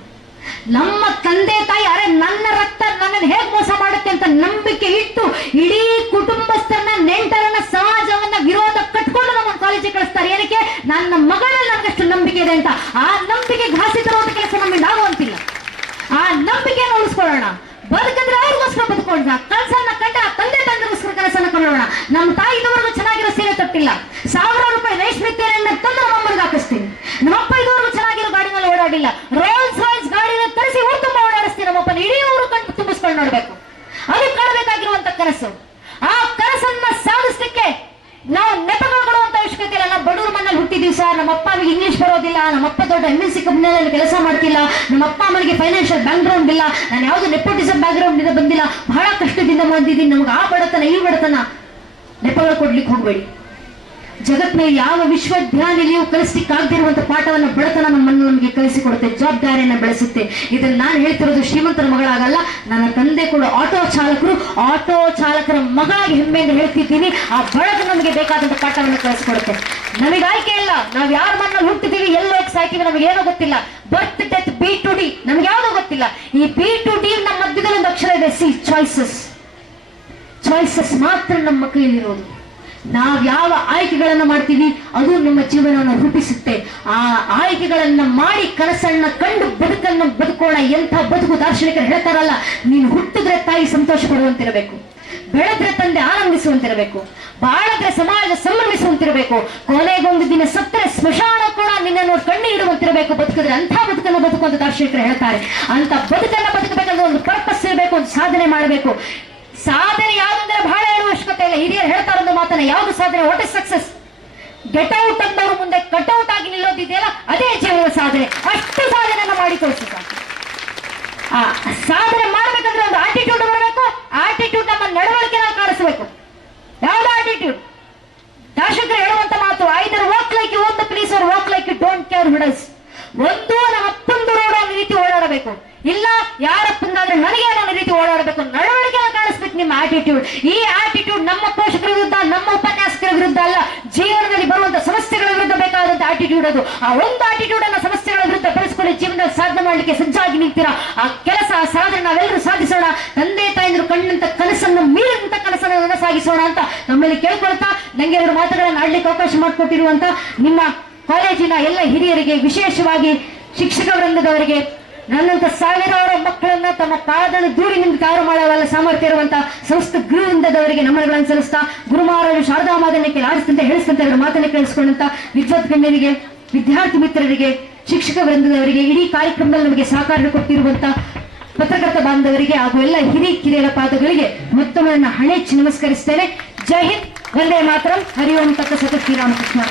ನಮ್ಮ ತಂದೆ ತಾಯಿ ಅರೆ ನನ್ನ ರಕ್ತ ನನ್ನನ್ನು ಹೇಗೆ ಮೋಸ ಮಾಡುತ್ತೆ ಅಂತ ನಂಬಿಕೆ ಇಟ್ಟು ಇಡೀ ಕುಟುಂಬಸ್ಥರನ್ನ, ನೆಂಟರನ್ನ, ಸಮಾಜವನ್ನ ವಿರೋಧ ಕಟ್ಕೊಂಡು ನಮ್ಮ ಕಾಲೇಜಿಗೆ ಕಳಿಸ್ತಾರೆ. ಏನಕ್ಕೆ? ನನ್ನ ಮಗಳಲ್ಲಿ ನನಗಷ್ಟು ನಂಬಿಕೆ ಇದೆ ಅಂತ. ಆ ನಂಬಿಕೆ ಘಾಸಿ ತರುವಂತ ಕೆಲಸ ನಮ್ಮಿಂದ ಆಗುವಂತಿಲ್ಲ. ಆ ನಂಬಿಕೆಯನ್ನು ಉಳಿಸ್ಕೊಳ್ಳೋಣ. ಬದುಕಂದ್ರೆ ಅವ್ರಿಗೋಸ್ಕರ ಬದುಕೊಳ್ಳೋಣ. ಕನಸನ್ನ ಕಂಡ ತಂದೆ ತಂದೆಗೋಸ್ಕರ ಕನಸನ್ನ ಕೊಳ್ಳೋಣ. ನಮ್ಮ ತಾಯಿ ಇದುವರೆಗೂ ಚೆನ್ನಾಗಿರೋ ಸೀರೆ ತೊಟ್ಟಿಲ್ಲ, 1000 ರೂಪಾಯಿ ರೇಷ್ಮೆ ಸೀರೆಯನ್ನ ತಂದು ನಮ್ಮಮ್ಮನಿಗೆ ಹಾಕಿಸ್ತೀನಿ. ನಮ್ಮಪ್ಪ ಇದುವರೆಗೂ ಚೆನ್ನಾಗಿರೋ ಗಾಡಿನಲ್ಲಿ ಓಡಾಡಿಲ್ಲ, ರೋಲ್ಸ್ ರಾಯ್ಸ್ ಗಾಡಿನ ತರಿಸಿ ಊರು ತುಂಬ ಓಡಾಡಿಸ್ತೀನಿ. ನಮ್ಮಪ್ಪನ ಇಡೀ ಊರು ಕಣ್ಣು ತುಂಬಿಸ್ಕೊಂಡು ನೋಡ್ಬೇಕು. ಅದು ಕಾಣಬೇಕಾಗಿರುವಂತ ಕನಸು. ಆ ಕನಸನ್ನ ಸಾಧಿಸ್ಲಿಕ್ಕೆ ನಾವು ನೆಪಗಳು ಕೊಡುವಂತ ಅವಶ್ಯಕತೆ ಇಲ್ಲ. ನಾವು ಬಡೂರು ಮಣ್ಣಲ್ಲಿ ಹುಟ್ಟಿದೀವಿ ಸರ್, ನಮ್ಮಪ್ಪ ಅಮ್ಮಗೆ ಇಂಗ್ಲಿಷ್ ಬರೋದಿಲ್ಲ, ನಮ್ಮಪ್ಪ ದೊಡ್ಡ MNC ಕಂಪ್ನಿಯಲ್ಲಿ ಕೆಲಸ ಮಾಡ್ತಿಲ್ಲ, ನಮ್ಮಪ್ಪ ಅಮ್ಮನಿಗೆ ಫೈನಾನ್ಷಿಯಲ್ ಬ್ಯಾಕ್ ಗ್ರೌಂಡ್ ಇಲ್ಲ, ನಾನು ಯಾವ್ದು ನೆಪೋಟಿಸಮ್ ಬ್ಯಾಕ್ ಗ್ರೌಂಡ್ ಇಂದ ಬಂದಿಲ್ಲ, ಬಹಳ ಕಷ್ಟದಿಂದ ಬಂದಿದ್ದೀನಿ, ನಮ್ಗೆ ಆ ಬಡತನ ಈ ಬಡತನ. ನೆಪಗಳು ಕೊಡ್ಲಿಕ್ಕೆ ಹೋಗ್ಬೇಡಿ. ಜಗತ್ತಿನಲ್ಲಿ ಯಾವ ವಿಶ್ವವಿದ್ಯಾನಿಲಯೂ ಕಲಿಸ್ಲಿಕ್ಕೆ ಆಗದಿರುವಂತ ಪಾಠವನ್ನು ಬಡತನ ನಮ್ಮನ್ನು ನಮಗೆ ಕಲಿಸಿಕೊಡುತ್ತೆ, ಜವಾಬ್ದಾರಿಯನ್ನು ಬೆಳೆಸುತ್ತೆ. ಇದನ್ನು ನಾನು ಹೇಳ್ತಿರೋದು ಶ್ರೀಮಂತರ ಮಗಳಾಗಲ್ಲ, ನನ್ನ ತಂದೆ ಕೂಡ ಆಟೋ ಚಾಲಕರು, ಆಟೋ ಚಾಲಕರ ಮಗಳಾಗಿ ಹೆಮ್ಮೆಯಿಂದ ಹೇಳ್ತಿದ್ದೀನಿ. ಆ ಬಡತನ ನಮಗೆ ಬೇಕಾದಂತ ಪಾಠವನ್ನು ಕಲಿಸಿಕೊಡುತ್ತೆ. ನಮಗೆ ಆಯ್ಕೆ ಇಲ್ಲ, ನಾವು ಯಾರ ಮಣ್ಣಲ್ಲಿ ಹುಟ್ಟಿದೀವಿ, ಎಲ್ಲೋ ಸಾಯ್ತೀವಿ, ನಮಗೆ ಏನೋ ಗೊತ್ತಿಲ್ಲ. ಬರ್ತ್ ಡೆತ್ B to D ನಮ್ಗೆ ಯಾವ್ದೋ ಗೊತ್ತಿಲ್ಲ. ಈ B to D ನಮ್ಮ ಮಧ್ಯದಲ್ಲಿ ಒಂದು ಅಕ್ಷರ ಇದೆ, C. ಚಾಯ್ಸಸ್ ಮಾತ್ರ ನಮ್ಮ ಮಕ್ಕಳಲ್ಲಿರೋದು. ನಾವ್ ಯಾವ ಆಯ್ಕೆಗಳನ್ನ ಮಾಡ್ತೀವಿ ಅದು ನಮ್ಮ ಜೀವನವನ್ನು ರೂಪಿಸುತ್ತೆ. ಆ ಆಯ್ಕೆಗಳನ್ನ ಮಾಡಿ ಕನಸನ್ನ ಕಂಡು ಬದುಕನ್ನು ಬದುಕೋಣ. ಎಂಥ ಬದುಕು ದಾರ್ಶನಿಕರು ಹೇಳ್ತಾರಲ್ಲ, ನೀನು ಹುಟ್ಟಿದ್ರೆ ತಾಯಿ ಸಂತೋಷ ಪಡುವಂತಿರಬೇಕು, ಬೆಳೆದ್ರೆ ತಂದೆ ಆನಂದಿಸುವಂತಿರಬೇಕು, ಬಾಳದ್ರೆ ಸಮಾಜ ಸಂಭ್ರಮಿಸುವಂತಿರಬೇಕು, ಕೊನೆಗೊಂದು ದಿನ ಸತ್ತರೆ ಸ್ಮಶಾನ ಕೂಡ ನಿನ್ನನ್ನು ಕಣ್ಣಿ ಇಡುವಂತಿರಬೇಕು. ಬದುಕಿದ್ರೆ ಅಂಥ ಬದುಕನ್ನು ಬದುಕು ಅಂತ ದಾರ್ಶನಿಕರು ಹೇಳ್ತಾರೆ. ಅಂತ ಬದುಕನ್ನ ಬದುಕಬೇಕಂದ್ರೆ ಒಂದು ಪರ್ಪಸ್ ಇರಬೇಕು, ಒಂದು ಸಾಧನೆ ಮಾಡಬೇಕು. ಸಾಧನೆ ಯಾವುದಂದ್ರೆ ಬಹಳ ಹೇಳುವ ಅವಶ್ಯಕತೆ ಇಲ್ಲ. ಹಿರಿಯರು ಹೇಳ್ತಾರ ಒಂದು ಮಾತನ್ನ, ಯಾವ್ದು ಸಾಧನೆ, what is success? Get out ಅಂದವರು ಮುಂದೆ ಕಟ್ ಔಟ್ ಆಗಿ ನಿಲ್ಲೋದಿದೆಯಲ್ಲ, ಅದೇ ಜೀವನದ ಸಾಧನೆ. ಅಷ್ಟು ಸಾಧನೆಯನ್ನ ಮಾಡಿ ಕಳಿಸು ಸಾಕು. ಸಾಧನೆ ಮಾಡ್ಬೇಕಂದ್ರೆ ಒಂದು ಆಟಿಟ್ಯೂಡ್ ಬರಬೇಕು. ಆಟಿಟ್ಯೂಡ್ ನಮ್ಮ ನಡವಳಿಕೆ ನಾವು ಕಾಣಿಸ್ಬೇಕು. ಯಾವ್ದು ಆಟಿಟ್ಯೂಡ್? ಶಾಸಕರು ಹೇಳುವಂತ ಮಾತು, either walk like you own the place or walk like you don't care who does. ಒಂದು ನಮ್ಮ ಅಪ್ಪಂದು ರೋಡ್ ಅನ್ನೋ ರೀತಿ ಓಡಾಡಬೇಕು, ಇಲ್ಲ ಯಾರಪ್ಪಂದಾದ್ರೆ ನನಗೆ ಅನ್ನೋ ರೀತಿ ಓಡಾಡಬೇಕು. ನಡವಳಿಕೆ ಕಾಣಿಸ್ಬೇಕು ನಿಮ್ಮ ಆಟಿಟ್ಯೂಡ್. ಈ ಆಟಿಟ್ಯೂಡ್ ನಮ್ಮ ಪೋಷಕರ ವಿರುದ್ಧ, ನಮ್ಮ ಉಪನ್ಯಾಸಕರ ವಿರುದ್ಧ ಅಲ್ಲ, ಜೀವನದಲ್ಲಿ ಬರುವಂತ ಸಮಸ್ಯೆಗಳ ವಿರುದ್ಧ ಬೇಕಾದಂತ ಆಟಿಟ್ಯೂಡ್ ಅದು. ಆ ಒಂದು ಆಟಿಟ್ಯೂಡ್ ಅನ್ನ ಸಮಸ್ಯೆಗಳ ವಿರುದ್ಧ ಬೆಳೆಸ್ಕೊಂಡು ಜೀವನದಲ್ಲಿ ಸಾಧನೆ ಮಾಡ್ಲಿಕ್ಕೆ ಸಜ್ಜಾಗಿ ನಿಲ್ತೀರಾ. ಆ ಕೆಲಸ, ಆ ಸಾಧನೆ ನಾವೆಲ್ಲರೂ ಸಾಧಿಸೋಣ. ತಂದೆ ತಾಯಂದ್ರು ಕಂಡಂತ ಕನಸನ್ನು ಮೀರಿದಂತ ಕನಸನ್ನು ಸಾಗಿಸೋಣ ಅಂತ ನಮ್ಮಲ್ಲಿ ಕೇಳ್ಕೊಳ್ತಾ, ನಂಗೆ ಎರಡು ಮಾತುಗಳನ್ನು ಆಡ್ಲಿಕ್ಕೆ ಅವಕಾಶ ಮಾಡಿಕೊಟ್ಟಿರುವಂತ ನಿಮ್ಮ ಕಾಲೇಜಿನ ಎಲ್ಲ ಹಿರಿಯರಿಗೆ, ವಿಶೇಷವಾಗಿ ಶಿಕ್ಷಕ ವೃಂದದವರಿಗೆ, ನನ್ನಂತ ಸಾವಿರಾರು ಮಕ್ಕಳನ್ನ ತಮ್ಮ ಪಾದದ ದೂರಿನಿಂದ ತಯಾರು ಮಾಡುವಲ್ಲ ಸಾಮರ್ಥ್ಯ ಇರುವಂತಹ ಸಂಸ್ಥೆ ಗೃಹವೃಂದದವರಿಗೆ ನಮನಗಳನ್ನು ಸಲ್ಲಿಸ್ತಾ, ಗುರುಮಹಾರಾಜರು ಶಾರದಾ ಮಾದನಕ್ಕೆ ಆಡಿಸ್ತಂತೆ ಹೇಳಿಸ್ತಂತೆ ಎರಡು ಮಾತನ್ನು ಕೇಳಿಸ್ಕೊಂಡಂತ ವಿದ್ವತ್ ಗಣ್ಯರಿಗೆ, ವಿದ್ಯಾರ್ಥಿ ಮಿತ್ರರಿಗೆ, ಶಿಕ್ಷಕ ವೃಂದದವರಿಗೆ, ಇಡೀ ಕಾರ್ಯಕ್ರಮದಲ್ಲಿ ನಮಗೆ ಸಹಕಾರ ಕೊಟ್ಟಿರುವಂತ ಪತ್ರಕರ್ತ ಬಾಂಧವರಿಗೆ ಹಾಗೂ ಎಲ್ಲ ಹಿರಿಯರ ಪಾದಗಳಿಗೆ ಮತ್ತೊಮ್ಮೆ ನನ್ನ ಹಣೆಚ್ಚಿ ನಮಸ್ಕರಿಸ್ತೇನೆ. ಜೈ ಹಿಂದ್, ವಂದೇ ಮಾತರಂ, ಹರಿ ಓಂ ತತ್ವ ಸತ ಶ್ರೀರಾಮಕೃಷ್ಣ.